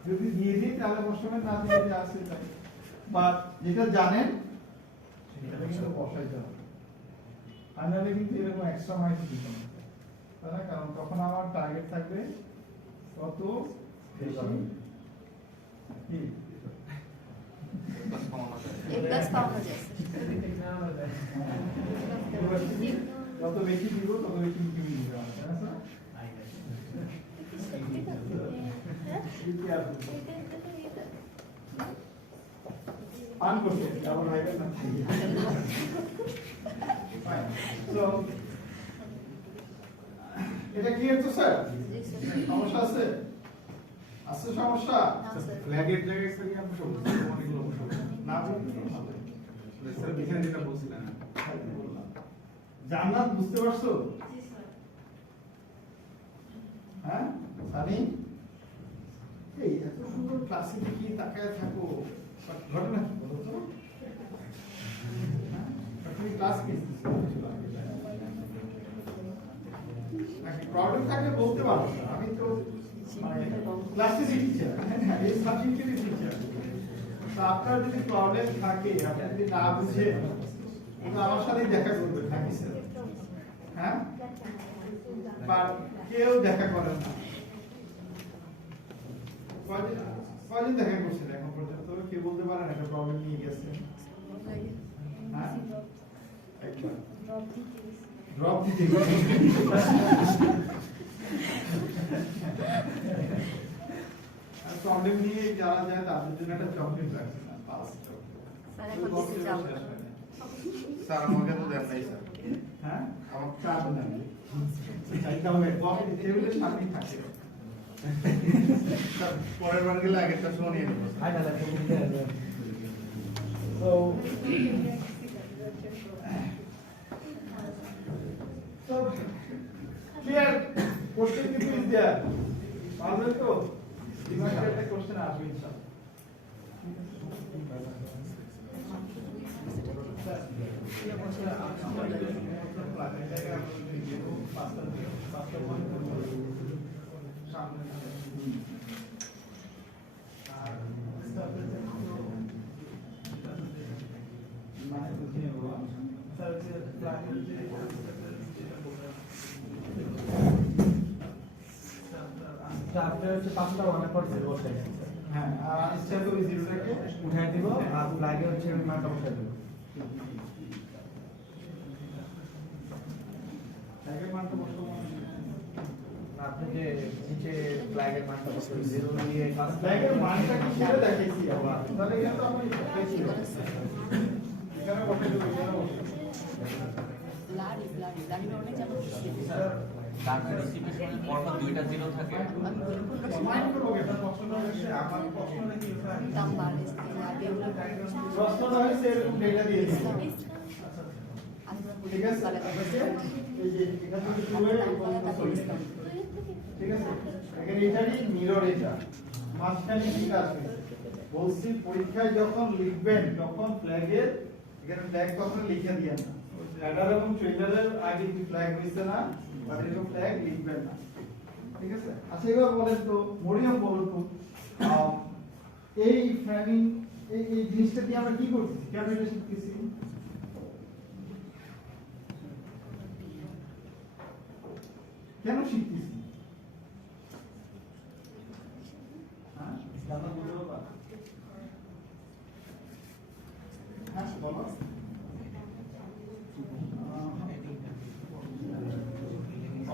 যদি দিয়ে দিই তাহলে বসাবেন না দিয়ে যা আছে তাই বা যেটা জানেন সেটা কিন্তু বসাইতে হবে ফাইনালি কিন্তু এরকম এক্সট্রা মাইনাস দিতে হবে তাই না কারণ তখন আমার টার্গেট থাকবে কত বেশি কি প্লাস কমানো যায় A+ পাওয়া যায় যত বেশি দিব তত বেশি ইনকাম দিতে হবে তাই না স্যার কি আর পান করতে ডাবল হাইড্রেট না সো এটা ক্লিয়ার তো স্যার সমস্যা আছে আছে সমস্যা ফ্ল্যাগের জায়গায় স্যার আপনি অনেকগুলো বসে না বলতে হবে স্যার এখানে যেটা বলছিলেন জান্নাত বুঝতে পারছো হ্যাঁ সানি এই এত সুন্দর ক্লাসে কি তাকায় থাকো ঘটনা কি বলো তো তুমি ক্লাস কি প্রবলেম থাকলে বলতে পারো আমি তো ক্লাসের টিচার এই সাবজেক্টের টিচার তো আপনার যদি প্রবলেম থাকে আপনি যদি না বুঝে আমার সাথে দেখা করবেন নাকি স্যার হ্যাঁ বা কেউ দেখা করেন না কয়জন দেখা করছেন এখন পর্যন্ত কেউ বলতে পারেন একটা প্রবলেম নিয়ে গেছে হ্যাঁ ড্রপ দিতে প্রবলেম নিয়ে যারা যায় তাদের জন্য একটা চকলেট রাখছে না পাঁচ আর এখন দিতে যাবো না। স্যার আমাকে তো দেন নাই স্যার। হ্যাঁ আমার চাপ না চাইতে হবে কপি টেবিলের সামনেই থাকে স্যার পরের বার গেলে আগেরটা সময় নিয়ে নেবো। আয় না লাগে দিতে হবে। So clear question কিছু is there পারবেন তো দিমাগে একটা কোশ্চেন আসবে ইনশাআল্লাহ আপনার হচ্ছে 5টা 1 পর 0 বসাই হ্যাঁ আর স্টেপ ওই জিরোটাকে উঠাই দিব আর ফ্ল্যাগে হচ্ছে মানটা বসাই দেব। আগে মানটা বসাবো আপনি যে নিচে ফ্ল্যাগের মানটা বসাই 0 দিয়ে ব্যাগের মানটা কি সেটা দেখাইছি আবার তাহলে এখানে তো আমি দেখাইছি এখানে বসে দেব এখানে বসে ব্লাডি অনেক জানো ডাটা রিসিভের সময় পরপর দুইটা জিরো থাকে। মাইন্ড করব এটা প্রশ্ন হচ্ছে আমার প্রশ্ন নাকি দাম বাড়ে আগে প্রশ্নটা হচ্ছে এরকম ডেটা দিয়ে দিই ঠিক আছে এই যে এটা থেকে শুরু হয়ে এই পর্যন্ত সলিউশন ঠিক আছে এখানে এটারই মিরর এটা মাঝখানে ঠিক আছে বলছি পরীক্ষায় যখন লিখবেন তখন ফ্ল্যাগের এখানে ফ্ল্যাগ কখনো লিখে দিয়েন না র্যাডার এবং ট্রেলারের আগে কি ফ্ল্যাগ হইছে না বা এরকম ফ্ল্যাগ লিখবেন না ঠিক আছে আচ্ছা এবার বলেন তো মরিয়ম বলুন তো এই ফ্রেমিং এই জিনিসটা দিয়ে আমরা কি করছি কেন এটা শিখতেছি কেন শিখতেছি হ্যাঁ জানা বলতে পারবা হ্যাঁ বলো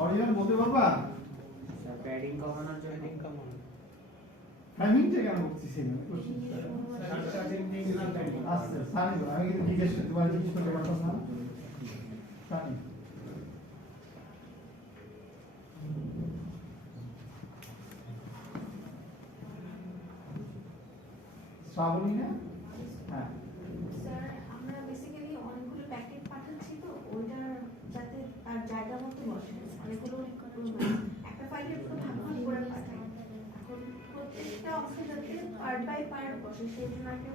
অরিয়ন বলতে পারবা প্যাডিং কমানোর জন্য কমানো ফ্রেমিংটা কেন করতেছি আচ্ছা সানি আমি কিন্তু জিজ্ঞেস তোমার জিজ্ঞেস করতে পারতাম না সানি শ্রাবণী না হ্যাঁ স্যার আমরা বেসিক্যালি অনেকগুলো প্যাকেট পাঠাচ্ছি তো ওইটা যাতে তার জায়গা মতো বসে অনেকগুলো একটা ফাইলের পুরো ভাগ ভাগ করে পাঠাই এখন প্রত্যেকটা অংশ যাতে পার্ট বাই পার্ট বসে সেই জন্য একটা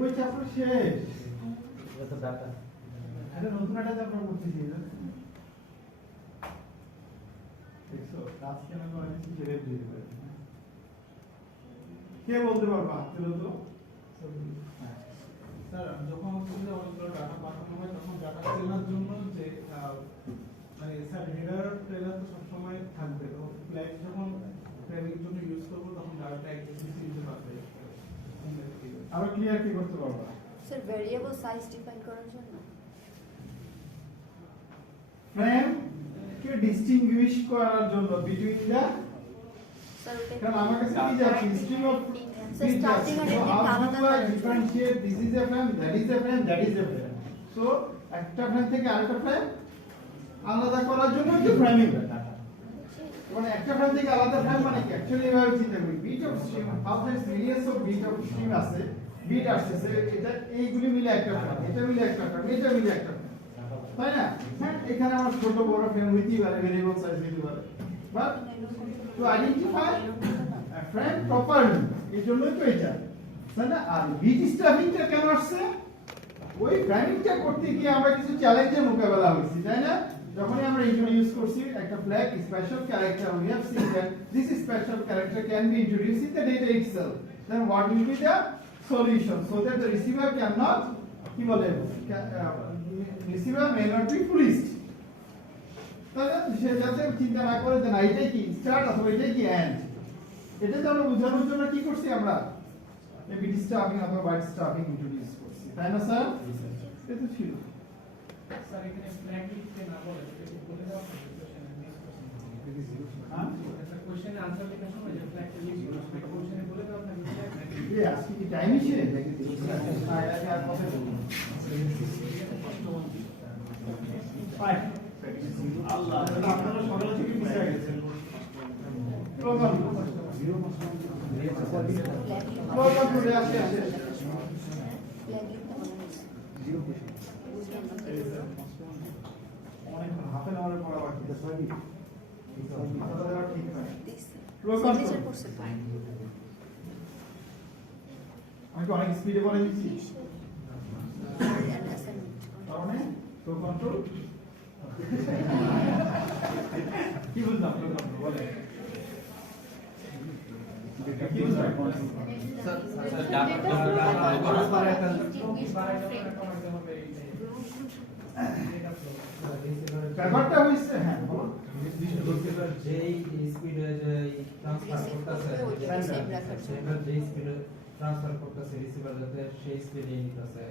ওই চ্যাপ্টার শেষ এটা তো ডাটা এটা নতুন একটা চ্যাপ্টার পড়তেছি দেখছো আজকে আমি অনেক ছেড়ে দিয়ে দেব কে বলতে পারবা চলো তো স্যার যখন হচ্ছে অনেকগুলো ডাটা পাঠানো হয় তখন ডাটা চেনার জন্য যে মানে স্যার হেডার ট্রেলার তো সবসময় থাকবে তো ফ্ল্যাগ যখন ট্রেনিংয়ের জন্য ইউজ করবো তখন ডাটা এক্সিস্ট দিতে পারবে আরো ক্লিয়ার কি করতে পারবা স্যার ভেরিয়েবল সাইজ ডিফাইন করার জন্য ফ্রেম কে ডিস্টিংগুইশ করার জন্য বিটুইন দা স্যার কারণ আমার কাছে কি যাচ্ছে স্ট্রিং অফ স্যার স্টার্টিং আর এন্ডিং আলাদা করার জন্য differentiate this is a frame that is a frame that is a frame so একটা ফ্রেম থেকে আরেকটা ফ্রেম আলাদা করার জন্য কি ফ্রেমিং মানে একটা ফ্রেম থেকে আলাদা ফ্রেম মানে কি অ্যাকচুয়ালি এভাবে চিন্তা করি bit of string houses millions of bit of string আছে বিট আসছে এটা এইগুলি মিলে একটা ফ্রেম এটা মিলে একটা ফ্রেম এটা মিলে একটা ফ্রেম তাই না হ্যাঁ এখানে আমার ছোট বড় ফ্রেম হইতেই পারে ভেরিয়েবল সাইজ হইতে পারে but to identify a frame properly এই জন্যই তো এটা তাই না আর বিট স্টাফিংটা কেন আসছে ওই ফ্রেমিংটা করতে গিয়ে আমরা কিছু চ্যালেঞ্জের মোকাবেলা হয়েছি তাই না যখনই আমরা ইন্ট্রোডিউস করছি একটা flag special character we have seen that this special character can be introduced in the data itself then what will be the solution so that the receiver cannot কি বলে receiver may not be foolish তাহলে সে যাতে চিন্তা না করে যে না এটাই কি স্টার্ট অথবা এটাই কি এন্ড এটা তো আমরা বোঝানোর জন্য কি করছি আমরা এই বিট স্টাফিং অথবা বাইট স্টাফিং ইন্ট্রোডিউস করছি তাই না স্যার এটা তো ছিল স্যার এখানে ফ্ল্যাগ লিখতে না বলে এটা বলে দাও হ্যাঁ একটা কোশ্চেনে আনসার লেখার সময় যে ফ্ল্যাগটা লিখি একটা কোশ্চেনে বলে দাও না ये আজকে কি টাইম আছে হ্যাঁ এটা আর কথা বলবো ফাইন আল্লাহ এটা আপনারা সকালে থেকে মিস হয়ে গেছেন প্রোগ্রাম করে আসে আসে অনেক হাফ এন আওয়ারের পড়া বাকি আছে সরি মাথা দেওয়া ঠিক হয় প্রোগ্রাম আমি কি অনেক স্পিডে বলে দিচ্ছি কারণে তো কন্ট্রোল কি বুঝলাম তো কন্ট্রোল বলে কি বুঝলাম ব্যাপারটা হইছে হ্যাঁ বলো রিসিভার যেই স্পিডে যে ট্রান্সফার করতেছে সেটা যেই স্পিডে ট্রান্সফার করতেছে রিসিভার যাতে সেই স্পিডে নিতেছে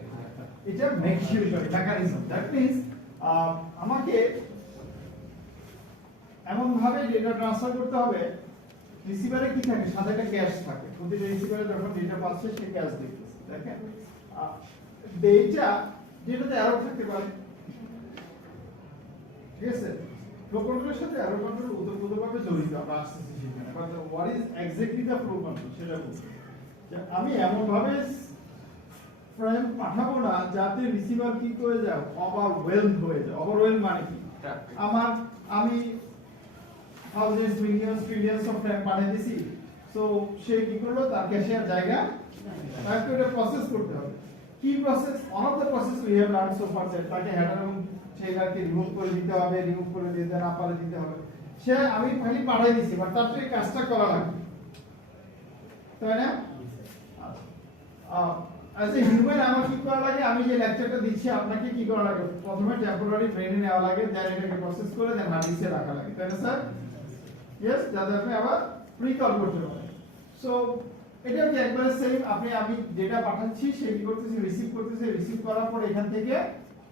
এটা make sure mechanism that means আমাকে এমন ভাবে ডেটা ট্রান্সফার করতে হবে রিসিভারে কি থাকে সাথে একটা ক্যাশ থাকে প্রতিটা রিসিভারে যখন ডেটা পাচ্ছে সে ক্যাশ দেখতেছে দেখেন ডেটা যেটাতে এরর থাকতে পারে ঠিক আছে ফ্লো কন্ট্রোলের সাথে এরর কন্ট্রোল ওতপ্রোতভাবে জড়িত আমরা আসতেছি সেখানে but what is exactly the flow control সেটা বলছি যে আমি এমন ভাবে ফ্রেম পাঠাবো না যাতে রিসিভার কি করে যায় ওভারওয়েলম হয়ে যায় ওভারওয়েলম মানে কি আমি থাউজেন্ডস মিলিয়নস ট্রিলিয়নস অফ ফ্রেম পাঠিয়ে দিছি সো সে কি করলো তার ক্যাশে আর জায়গা তাকে এটা প্রসেস করতে হবে কি process on of the process we have learn so far that তাকে হেডার এবং সেইটাকে রিমুভ করে দিতে হবে রিমুভ করে দিতে না পারে দিতে হবে সে আমি খালি পাঠিয়ে দিছি বাট তার তো এই কাজটা করা লাগবে তাই না অ্যাজ এ হিউম্যান আমার কি করা লাগে আমি যে লেকচারটা দিচ্ছি আপনাকে কি করা লাগে প্রথমে টেম্পোরারি ব্রেনে নেওয়া লাগে দেন এটাকে প্রসেস করে দেন হার্ড ডিস্কে রাখা লাগে তাই না স্যার ইয়েস যাতে আপনি আবার রিকল করতে পারেন সো এটা কি একবারে সেম আমি যেটা পাঠাচ্ছি সে কি করতেছে রিসিভ করার পর এখান থেকে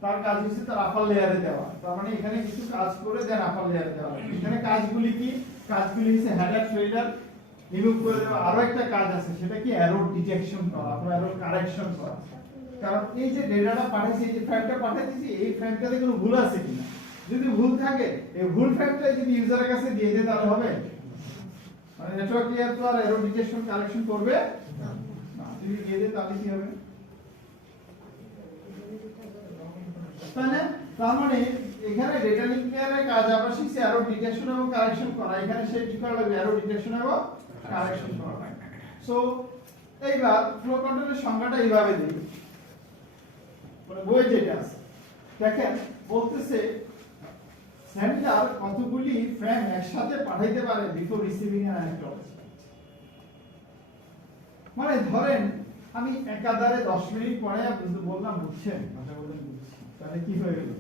তার কাজ হচ্ছে তার আপার লেয়ারে দেওয়া তার মানে এখানে কিছু কাজ করে দেন আপার লেয়ারে দেওয়া এখানে কাজগুলি হচ্ছে হেডার ট্রেডার রিমুভ করে দেওয়া আরো একটা কাজ আছে সেটা কি এরর ডিটেকশন করা অথবা এরর কারেকশন করা কারণ এই যে ডেটাটা পাঠাইছি এই যে ফ্রেমটা পাঠাইছি এই ফ্রেমটাতে কোনো ভুল আছে কিনা যদি ভুল থাকে এই ভুল ফ্রেমটা যদি ইউজারের কাছে দিয়ে দেয় তাহলে হবে মানে নেটওয়ার্ক লেয়ার তো আর এরর ডিটেকশন কারেকশন করবে না যদি দিয়ে দেয় তাহলে কি হবে তাহলে তার মানে এখানে ডেটা লিঙ্ক লেয়ারের কাজ আমরা শিখছি এরর ডিটেকশন এবং কারেকশন করা এখানে সে কি করা লাগবে এরর ডিটেকশন এবং কারেকশন করা লাগবে সো এইবার ফ্লো কন্ট্রোলের সংজ্ঞাটা এইভাবে দিই মানে বই যেটা আছে দেখেন বলতেছে সেন্ডার কতগুলি ফ্রেম একসাথে পাঠাইতে পারে বিফোর রিসিভিং অ্যান অ্যাকনলেজমেন্ট মানে ধরেন আমি একাধারে 10 মিনিট পরে বললাম বুঝছেন ভাষা বললেন বুঝছি তাহলে কি হয়ে গেল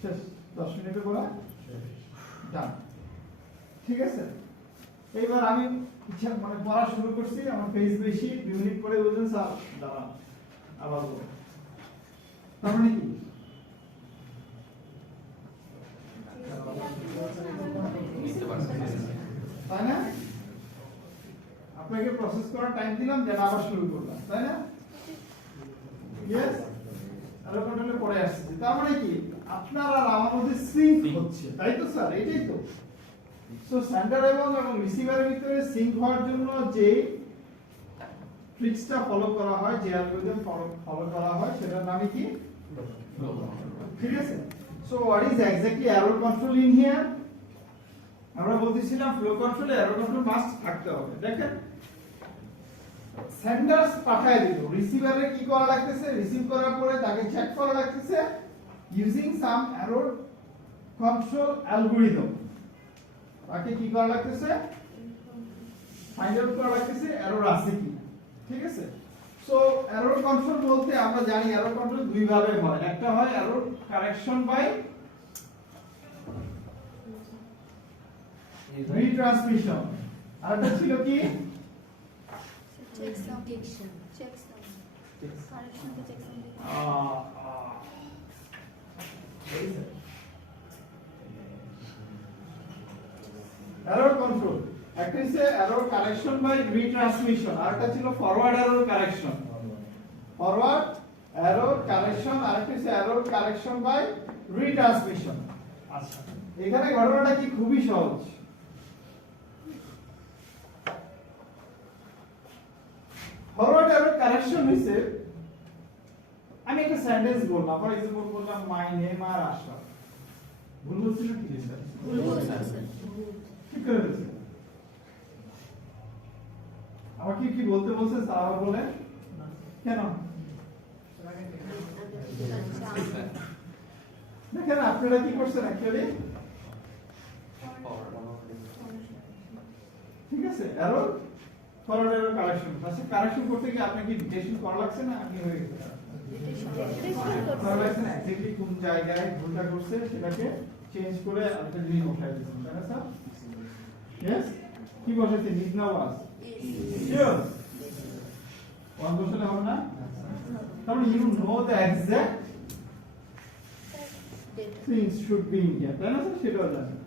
শেষ 10 মিনিটে বলা ডান ঠিক আছে এইবার আমি ইচ্ছা মানে পড়া শুরু করছি আমার পেজ বেশি 2 মিনিট পরে বলছেন স্যার দাঁড়ান আবার বলো তার মানে কি তাই না আপনাকে প্রসেস করার টাইম দিলাম দেন আবার শুরু করলাম তাই না ইয়েস এরর কন্ট্রোলে পড়ে আসছে তার মানে কি আপনার আর আমার মধ্যে সিঙ্ক হচ্ছে তাই তো স্যার এটাই তো সো সেন্ডার এবং রিসিভারের ভিতরে সিঙ্ক হওয়ার জন্য যে ট্রিক্সটা ফলো করা হয় যে অ্যালগরিদম ফলো করা হয় সেটার নামই কি ঠিক আছে so what is exactly error control in here আমরা বলতেছিলাম ফ্লো কন্ট্রোলে এরর কন্ট্রোল মাস্ট থাকতে হবে দেখেন সেন্ডারস পাঠায় দিল রিসিভারে কি করা লাগতেছে রিসিভ করার পরে তাকে চেক করা লাগতেছে ইউজিং সাম এরর কন্ট্রোল অ্যালগরিদম তাকে কি করা লাগতেছে ফাইন্ড আউট করা লাগতেছে এরর আছে কি ঠিক আছে সো এরর কন্ট্রোল বলতে আমরা জানি এরর কন্ট্রোল দুই ভাবে হয় একটা হয় এরর কারেকশন বাই রিট্রান্সমিশন আর একটা ছিল কি চেকসাম কারেকশন তো চেকসাম এরর কন্ট্রোল। একটা হচ্ছে এরর কারেকশন বাই রিট্রান্সমিশন, আর একটা ছিল forward error correction. Forward error correction, আর একটা হচ্ছে এরর কারেকশন বাই রিট্রান্সমিশন। আচ্ছা, এখানে ঘটনাটা কি খুবই সহজ। ফরওয়ার্ড এরর কারেকশন হইছে, আমি একটা সেন্টেন্স বললাম, ফর এক্সাম্পল বললাম মাই নেম আর আশরাফ। ভুল বলছি না কি স্যার? ভুল বলছেন স্যার। ঠিক করে বলছি। আমাকে কি বলতে বলছে স্যার, আবার বলে কেন? দেখেন আপনারা কি করছেন অ্যাকচুয়ালি, ঠিক আছে, এরর ফরওয়ার্ড এরর কারেকশন। আচ্ছা, কারেকশন করতে গিয়ে আপনাকে ডিটেকশন করা লাগছে না, আপনি হয়ে গেছে করা লাগছে না, এক্স্যাক্টলি কোন জায়গায় ভুলটা করছে সেটাকে চেঞ্জ করে আরেকটা জিনিস বসাই দিয়েছেন, তাই না স্যার? ইয়েস, কি বসাইছে? নিড না ওয়াজ শিওর ওয়াজ বসালে হবে না, তাহলে you know the exact things should be in here, তাই না স্যার? সেটাও জানেন।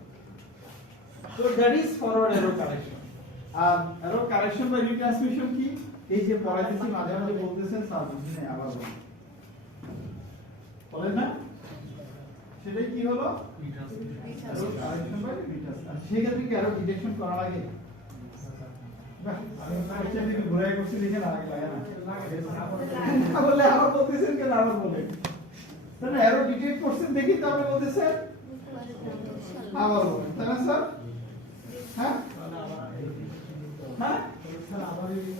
So that is forward error correction. R error correction by retransmission কি? এই যে পড়াইতেছি মাঝে মাঝে বলতেছেন স্যার বুঝি নাই, আবার বলেন না, সেটাই কি হলো? error correction by retransmission। সেক্ষেত্রে কি error detection করা লাগে? বাহ, আমি একটা দিকে ঘুরাই করছি, লিখে না লাগে না, না বলে আবার বলতেছেন কেন? আবার বলে তাহলে এরর ডিটেক্ট করছেন দেখি, তারপরে বলতেছেন আবার বলেন, তাই না স্যার? হ্যাঁ হ্যাঁ,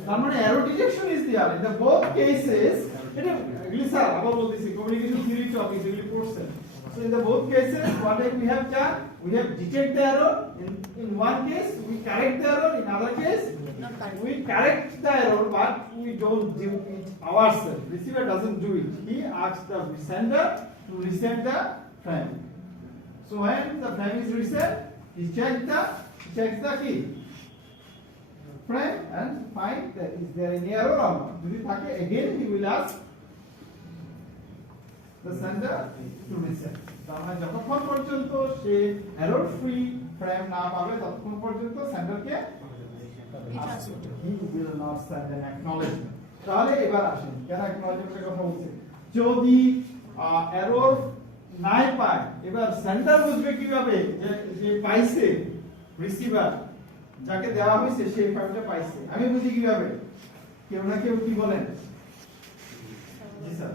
তার মানে error detection is there in the both cases. এটা এগুলি স্যার আবার বলতেছি, কমিউনিকেশন থিওরি টপিক এগুলি পড়ছেন। So in the both cases what we have done, we have detect the error in one case, we correct the error, in other case we correct the error but we don't do it ourselves. Receiver doesn't do it, he asks the sender to resend the frame. So when the frame is resent, he checks the key frame and find that is there any error or not. যদি থাকে, again he will ask the sender to resend. তার মানে যতক্ষণ পর্যন্ত সে error free frame না পাবে ততক্ষণ পর্যন্ত সেন্ডারকে he will not send an acknowledgement. তাহলে এবার আসেন কেন অ্যাকনলেজমেন্টের কথা বলছি। যদি এরর নাই পায়, এবার সেন্ডার বুঝবে কিভাবে যে পাইছে, রিসিভার যাকে দেওয়া হয়েছে সেই ফাইলটা পাইছে, আমি বুঝি কিভাবে? কেউ না কেউ কি বলেন? জি sir,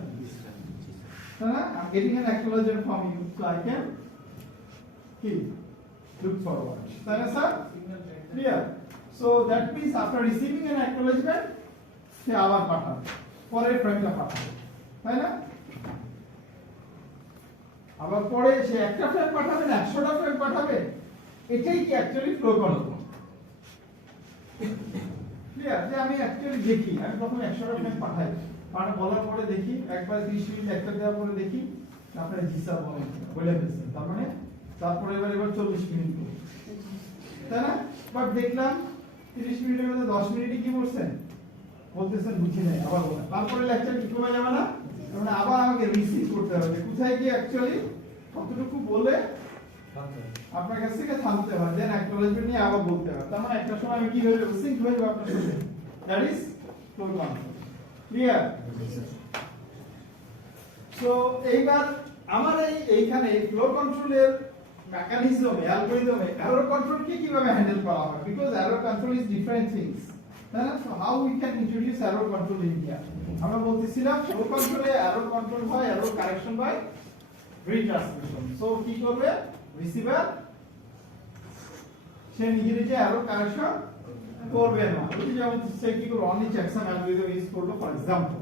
I'm getting an acknowledgement from you, so I can look forward. Sir? Clear? So that means after receiving an acknowledgement, সে আবার পাঠাবে, পরের ফ্রেমটা পাঠাবে, তাই না? আবার পরে সে একটা ফ্রেম পাঠাবে না 100টা ফ্রেম পাঠাবে, এটাই কি অ্যাকচুয়ালি ফ্লো কন্ট্রোল। ক্লিয়ার? যে আমি অ্যাকচুয়ালি দেখি, আমি প্রথমে 100টা ফ্রেম পাঠাই, মানে বলার পরে দেখি একবার 30 মিনিট একটা দেওয়ার পরে দেখি আপনারা জিসা বলে ফেলছেন, তার মানে তারপরে এবার 40 মিনিট করব, তাই না? বাট দেখলাম 30 মিনিটের মধ্যে 10 মিনিটই কি করছেন বলতেছেন বুঝি নাই, আবার বলেন, তারপরে লেকচার কি কমে যাবে না? মানে আবার আমাকে রিসিভ করতে হবে, কোথায় গিয়ে অ্যাকচুয়ালি কতটুকু বলে আপনার কাছ থেকে থামতে হবে, দেন অ্যাকনলেজমেন্ট নিয়ে আবার বলতে হবে। তার মানে একটা সময় আমি কি হয়ে যাবো, সিঙ্ক হয়ে যাবো আপনার সাথে। That is flow control. Clear? So এইবার আমার এইখানে ফ্লো কন্ট্রোলের মেকানিজমে, অ্যালগরিদমে এরর কন্ট্রোলকে কিভাবে হ্যান্ডেল করা হয়, because error control is different things, তাই না? So how we can introduce error control in here. আমরা বলতেছিলাম ফ্লো কন্ট্রোলে এরর কন্ট্রোল হয় error correction by retransmission. So কি করবে রিসিভার? সে নিজে এরর কারেকশন করবে না, যেমন সে কি করবে, অনলি চেকসাম অ্যালগরিদম ইউজ করলো ফর এক্সাম্পল।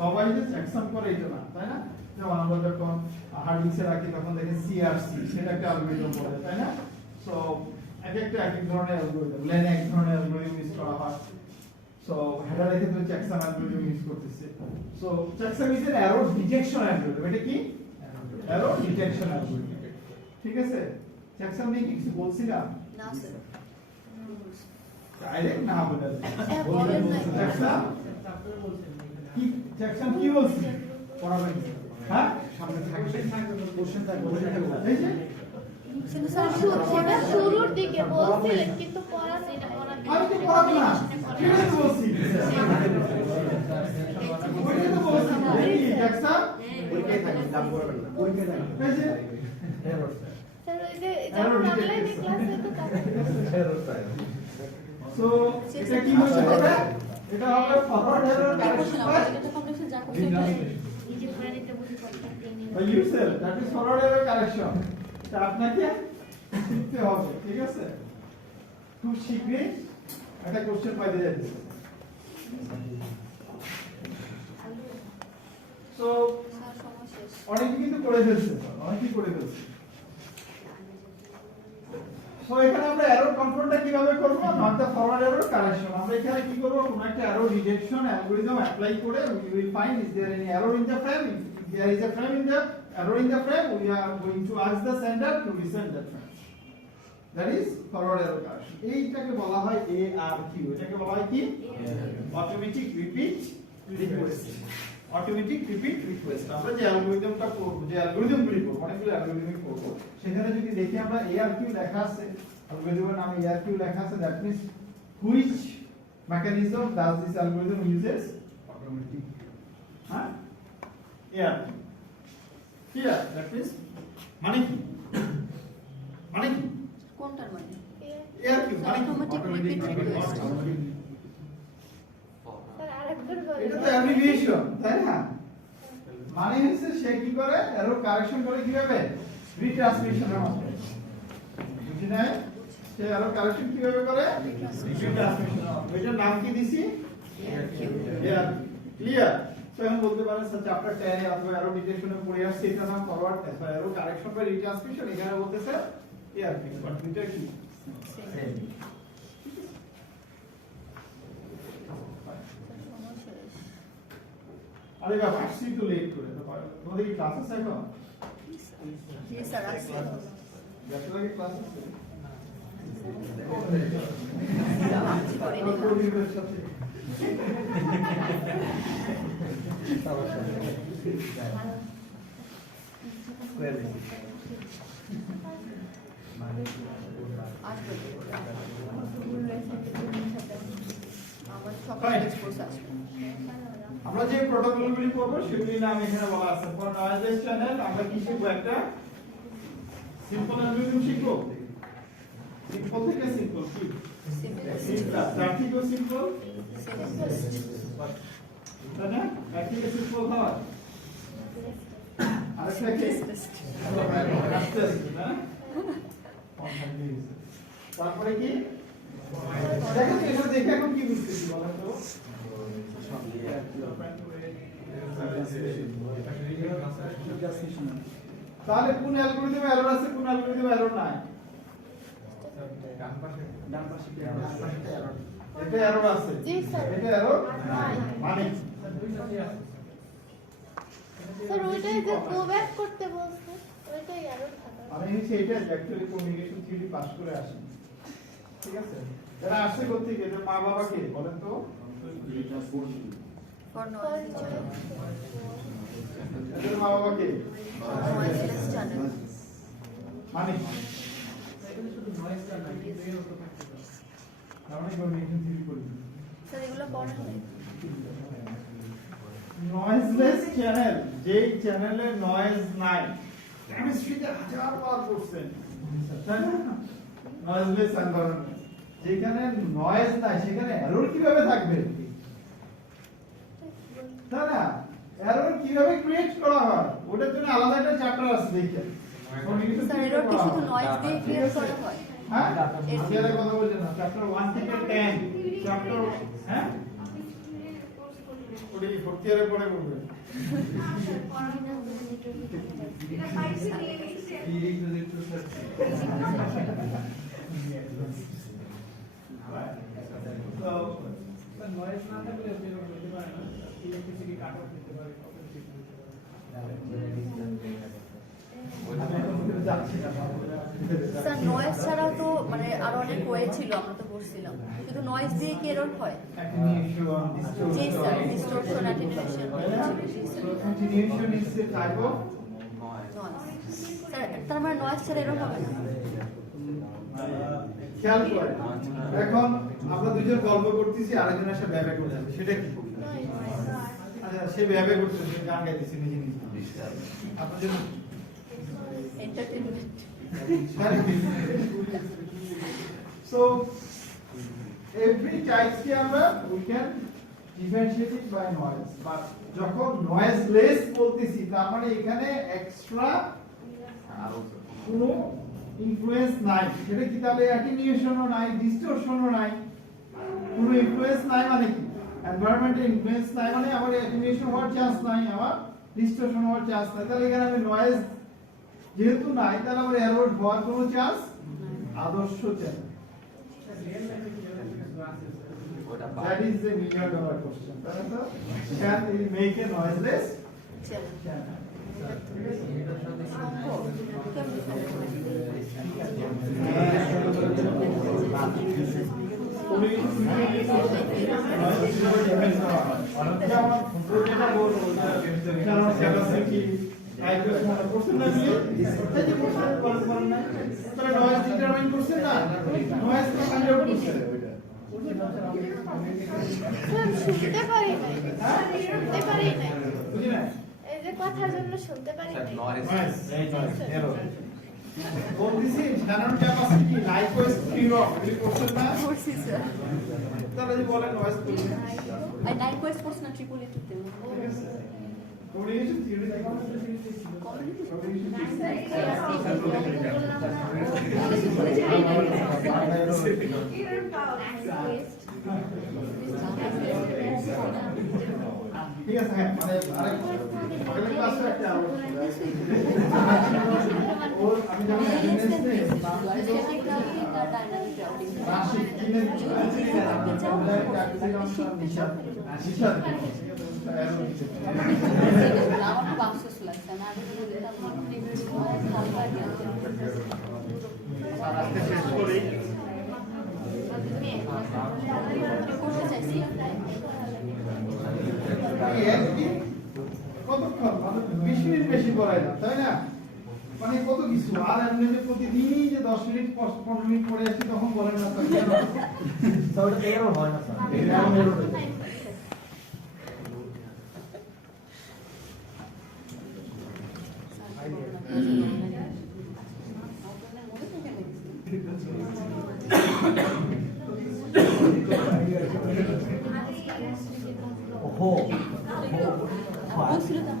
সবাই যে চেকসাম করে এটা না, তাই না? যেমন আমরা যখন হার্ড ডিস্কে রাখি তখন দেখেন সিআরসি, সেটা একটা অ্যালগরিদম বলে, তাই না? সো এক এক ধরনের অ্যালগরিদম, লেনে এক ধরনের অ্যালগরিদম ইউজ করা হয়। সো হেডার রেখে তো চেকসাম অ্যালগরিদম ইউজ করতেছে। So checksum is an error detection algorithm. এটা কি? Error detection algorithm. ঠিক আছে? চেকসাম নিয়ে কিছু বলছিলাম না স্যার, ডাইরেক্ট না বলে বলেন না। চেকসাম কি, চেকসাম কি বলছি পড়াবেন? হ্যাঁ, সামনে থাকবে, কোশ্চেন থাকবে, এই যে কিন্তু স্যার সেটা শুরুর দিকে বলছিলেন কিন্তু পড়া সেটা আমি তো পড়াবো না সেটাই তো বলছি ওইটাই তো বলছি দেখি দেখছা ওইটাই থাকে দাম করবেন না ওইটাই থাকে এই যে স্যার ওই যে যখন অনলাইনে ক্লাস হতো তখন সো এটা কি হচ্ছে হবে এটা হবে ফরওয়ার্ড এরর কারেকশন বাই ইউসেল that is forward error correction এটা আপনাকে শিখতে হবে ঠিক আছে খুব শীঘ্রই একটা কোশ্চেন পাইতে যাচ্ছে সো স্যার সময় শেষ। অনেকে কিন্তু করে ফেলছে অনেকেই করে ফেলছে সো এখানে আমরা এরর কন্ট্রোলটা কিভাবে করব not the forward error correction আমরা এখানে কি করব কোন একটা এরর ডিটেকশন অ্যালগরিদম অ্যাপ্লাই করে we will find is there any error in the frame if there is a frame in the error in the frame we are going to ask the sender to resend that frame that is forward error correction এইটাকে বলা হয় ARQ এটাকে বলা হয় কি automatic repeat request automatic repeat request আমরা যে অ্যালগরিদমটা করব যে অ্যালগরিদমগুলি করব অনেকগুলো অ্যালগরিদম করব সেখানে যদি দেখি আমরা ARQ লেখা আছে অ্যালগরিদমের নামে ARQ লেখা আছে that means which mechanism does this algorithm uses automatic হ্যাঁ ARQ here that means মানে কি মানে কি কোনটার মানে? ARQ মানে কি Automatic repeat request. স্যার আরেকবার বলেন এটা তো অ্যাব্রিভিয়েশন তাই না মানে হচ্ছে সে কি করে এরর কারেকশন করে কিভাবে রিট্রান্সমিশনের মাধ্যমে বুঝি না সে এরর কারেকশন কিভাবে করে রিট্রান্সমিশনের মাধ্যমে এটার নাম কি দিছি ARQ ক্লিয়ার সো এখন বলতে পারেন স্যার চ্যাপ্টার 10 এ অথবা এরর ডিটেকশনে পড়ে আসছে এটা নাম forward error correction by retransmission এখানে বলতেছে ARQ বাট দুটো কি সময় শেষ। আরে বাবা আসছি তো লেট করে তো তোমাদের কি ক্লাস আছে এখন জি স্যার আসছে। যত লাগে ক্লাস আছে আসছি পরে আমার দেখলাম। প্রদীপের সাথে আসবে। আমার সকালে Fine. এক্সপোর্টস আসবে। আমরা যে প্রোটোকলগুলি করব সেগুলির নাম এখানে বলা আছে ফর নয়েজ চ্যানেল আমরা কি শিখবো একটা সিম্পল অ্যালগরিদম শিখবো সিম্পল থেকে সিম্পল কি সিম্পল তার থেকেও সিম্পল তাই না তার থেকে সিম্পল হয় আরেকটা কি আস্তে আস্তে না তারপরে কি দেখো তো এটা দেখে এখন কি বুঝতেছি বলেন তো তাহলে কোন অ্যালগরিদমে এরর আছে কোন অ্যালগরিদমে এরর নাই এটা এরর আছে জি স্যার এটা এরর নাই। মানে স্যার ওইটাই যে গো ব্যাক করতে বলছে ওইটাই আরো ভালো মানে হচ্ছে এটা অ্যাকচুয়ালি কমিউনিকেশন থিওরি পাস করে আসে ঠিক আছে এরা আসছে করতে গিয়ে মা বাবা কে বলেন তো ফর নয়েজ এদের মা বাবা কে নয়েজলেস চ্যানেল। মানে এখানে শুধু নয়েজটা না কিন্তু এই হতে পারে আমরা কমিউনিকেশন থিওরি করি স্যার এগুলো পড়েন নাই? নয়েজলেস চ্যানেল যেই চ্যানেলে নয়েজ নাই কেমিস্ট্রিতে হাজার বার পড়ছেন তাই না নয়েজলেস এনভায়রনমেন্ট যেখানে নয়েজ নাই সেখানে এরর কিভাবে থাকবে তাই না এরর কিভাবে ক্রিয়েট করা হয় ওটার জন্য আলাদা একটা চ্যাপ্টার আছে দেখেন স্যার এরর কি শুধু নয়েজ দিয়ে ক্রিয়েট করা হয়? হ্যাঁ আজকে কথা বলছেন না চ্যাপ্টার 1 থেকে 10 চ্যাপ্টার হ্যাঁ ওটা কি ফোর্থ ইয়ারে পড়ে পড়বে এটা পাইছি নিয়ে নিচ্ছে তো নয়েজ না থাকলে এরকম হতে পারে না ইলেকট্রিসিটি কাট অফ দিতে পারে স্যার নয়েজ ছাড়াও তো মানে আরো অনেক ওয়ে ছিল আমরা তো পড়ছিলাম শুধু নয়েজ দিয়ে কি এরর হয়? জি sir distortion attenuation Attenuation is a type of noise sir তার মানে নয়েজ ছাড়া এরর হবে না। খেয়াল করে এখন আমরা দুজন গল্প করতেছি, আরেকজন এসে ব্যবে করতেছে, সেটা কি? আচ্ছা, সে ব্যবে করতেছে, গান গাইতেছে নিজে নিজে, আপনার জন্য এন্টারটেইনমেন্ট। So every types কি আমরা we can differentiate it by noise, but যখন noiseless বলতেছি তার মানে এখানে এক্সট্রা কোনো ইনফ্লুয়েন্স নাই, সেটা কি তাহলে অ্যাটেনুয়েশনও নাই, ডিসটরশনও নাই, কোনো ইনফ্লুয়েন্স নাই মানে কি এনভায়রনমেন্টে ইনফ্লুয়েন্স নাই মানে আমার অ্যাটেনুয়েশন হওয়ার চান্স নাই, আমার ডিসটরশন হওয়ার চান্স নাই, তাহলে এখানে আমি নয়েজ যেহেতু নাই তাহলে আমার এরর হওয়ার কোনো চান্স আদর্শ চাই। That is the $1 million question. Can we make a noiseless channel? শুনতে পারি নাই, শুনতে পারি নাই, এই যে কথার জন্য শুনতে পারি নাই। বলতেছি জানার ক্যাপাসিটি লাইকওয়াইজ থিওরি আপনি করছেন না? করছি স্যার। তাহলে যে বলেন নয়েজ করছেন আর নাইন কোয়েস কোর্স না ট্রিপল এ টুতে। কমিউনিকেশন থিওরি থেকে ঠিক আছে, হ্যাঁ মানে আরেক আগের ক্লাসে একটা ওর আমি জানি রাশিদ কিনে কতক্ষণ মানে 20 মিনিট বেশি পড়ায় না, তাই না? মানে কত কিছু, আর এমনি যে প্রতিদিনই যে 10 মিনিট 15 মিনিট পড়ে আসি তখন বলেন না স্যার কেন? স্যার ওটা এরর হয় না স্যার, এটা এরর হয়। ওহো বলছিল তো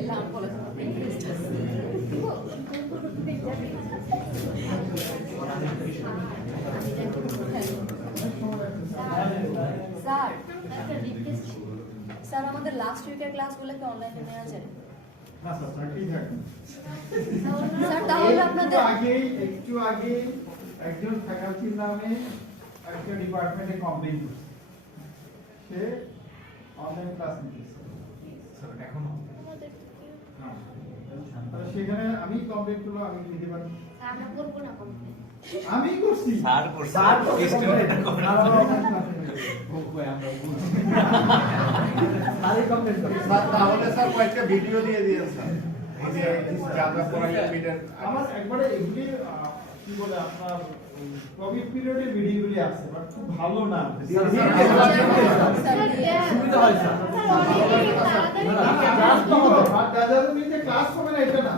এলাম বলে স্যার স্যার আমাদের লাস্ট উইকের ক্লাসগুলো কি অনলাইনে নেওয়া যায়? না স্যার চাকরি থাকে স্যার তাহলে আপনাদের একটু আগে একজন ফ্যাকাল্টির নামে একটা ডিপার্টমেন্টে কমপ্লেইন করছে, সে অনলাইন ক্লাস নিতেছে স্যার এখনো সেখানে আমি কমপ্লেইন করলো, আমি নিতে পারি, আমরা করব না কমপ্লেইন। আমি করছি স্যার করছে স্যার তাহলে স্যার কয়েকটা ভিডিও দিয়ে দিয়েন স্যার, এই যে যারা পড়াই মিটার আমার একবারে এগুলি কি বলে আপনার কোভিড পিরিয়ডের ভিডিওগুলি আছে, বাট খুব ভালো না, সুবিধা হয় স্যার। ক্লাস হবে না এটা না,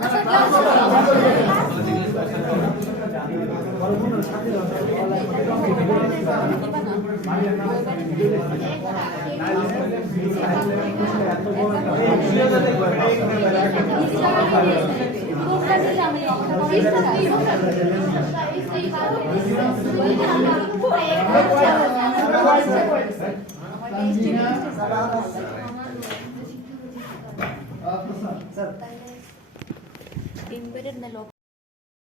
এমবেডেড না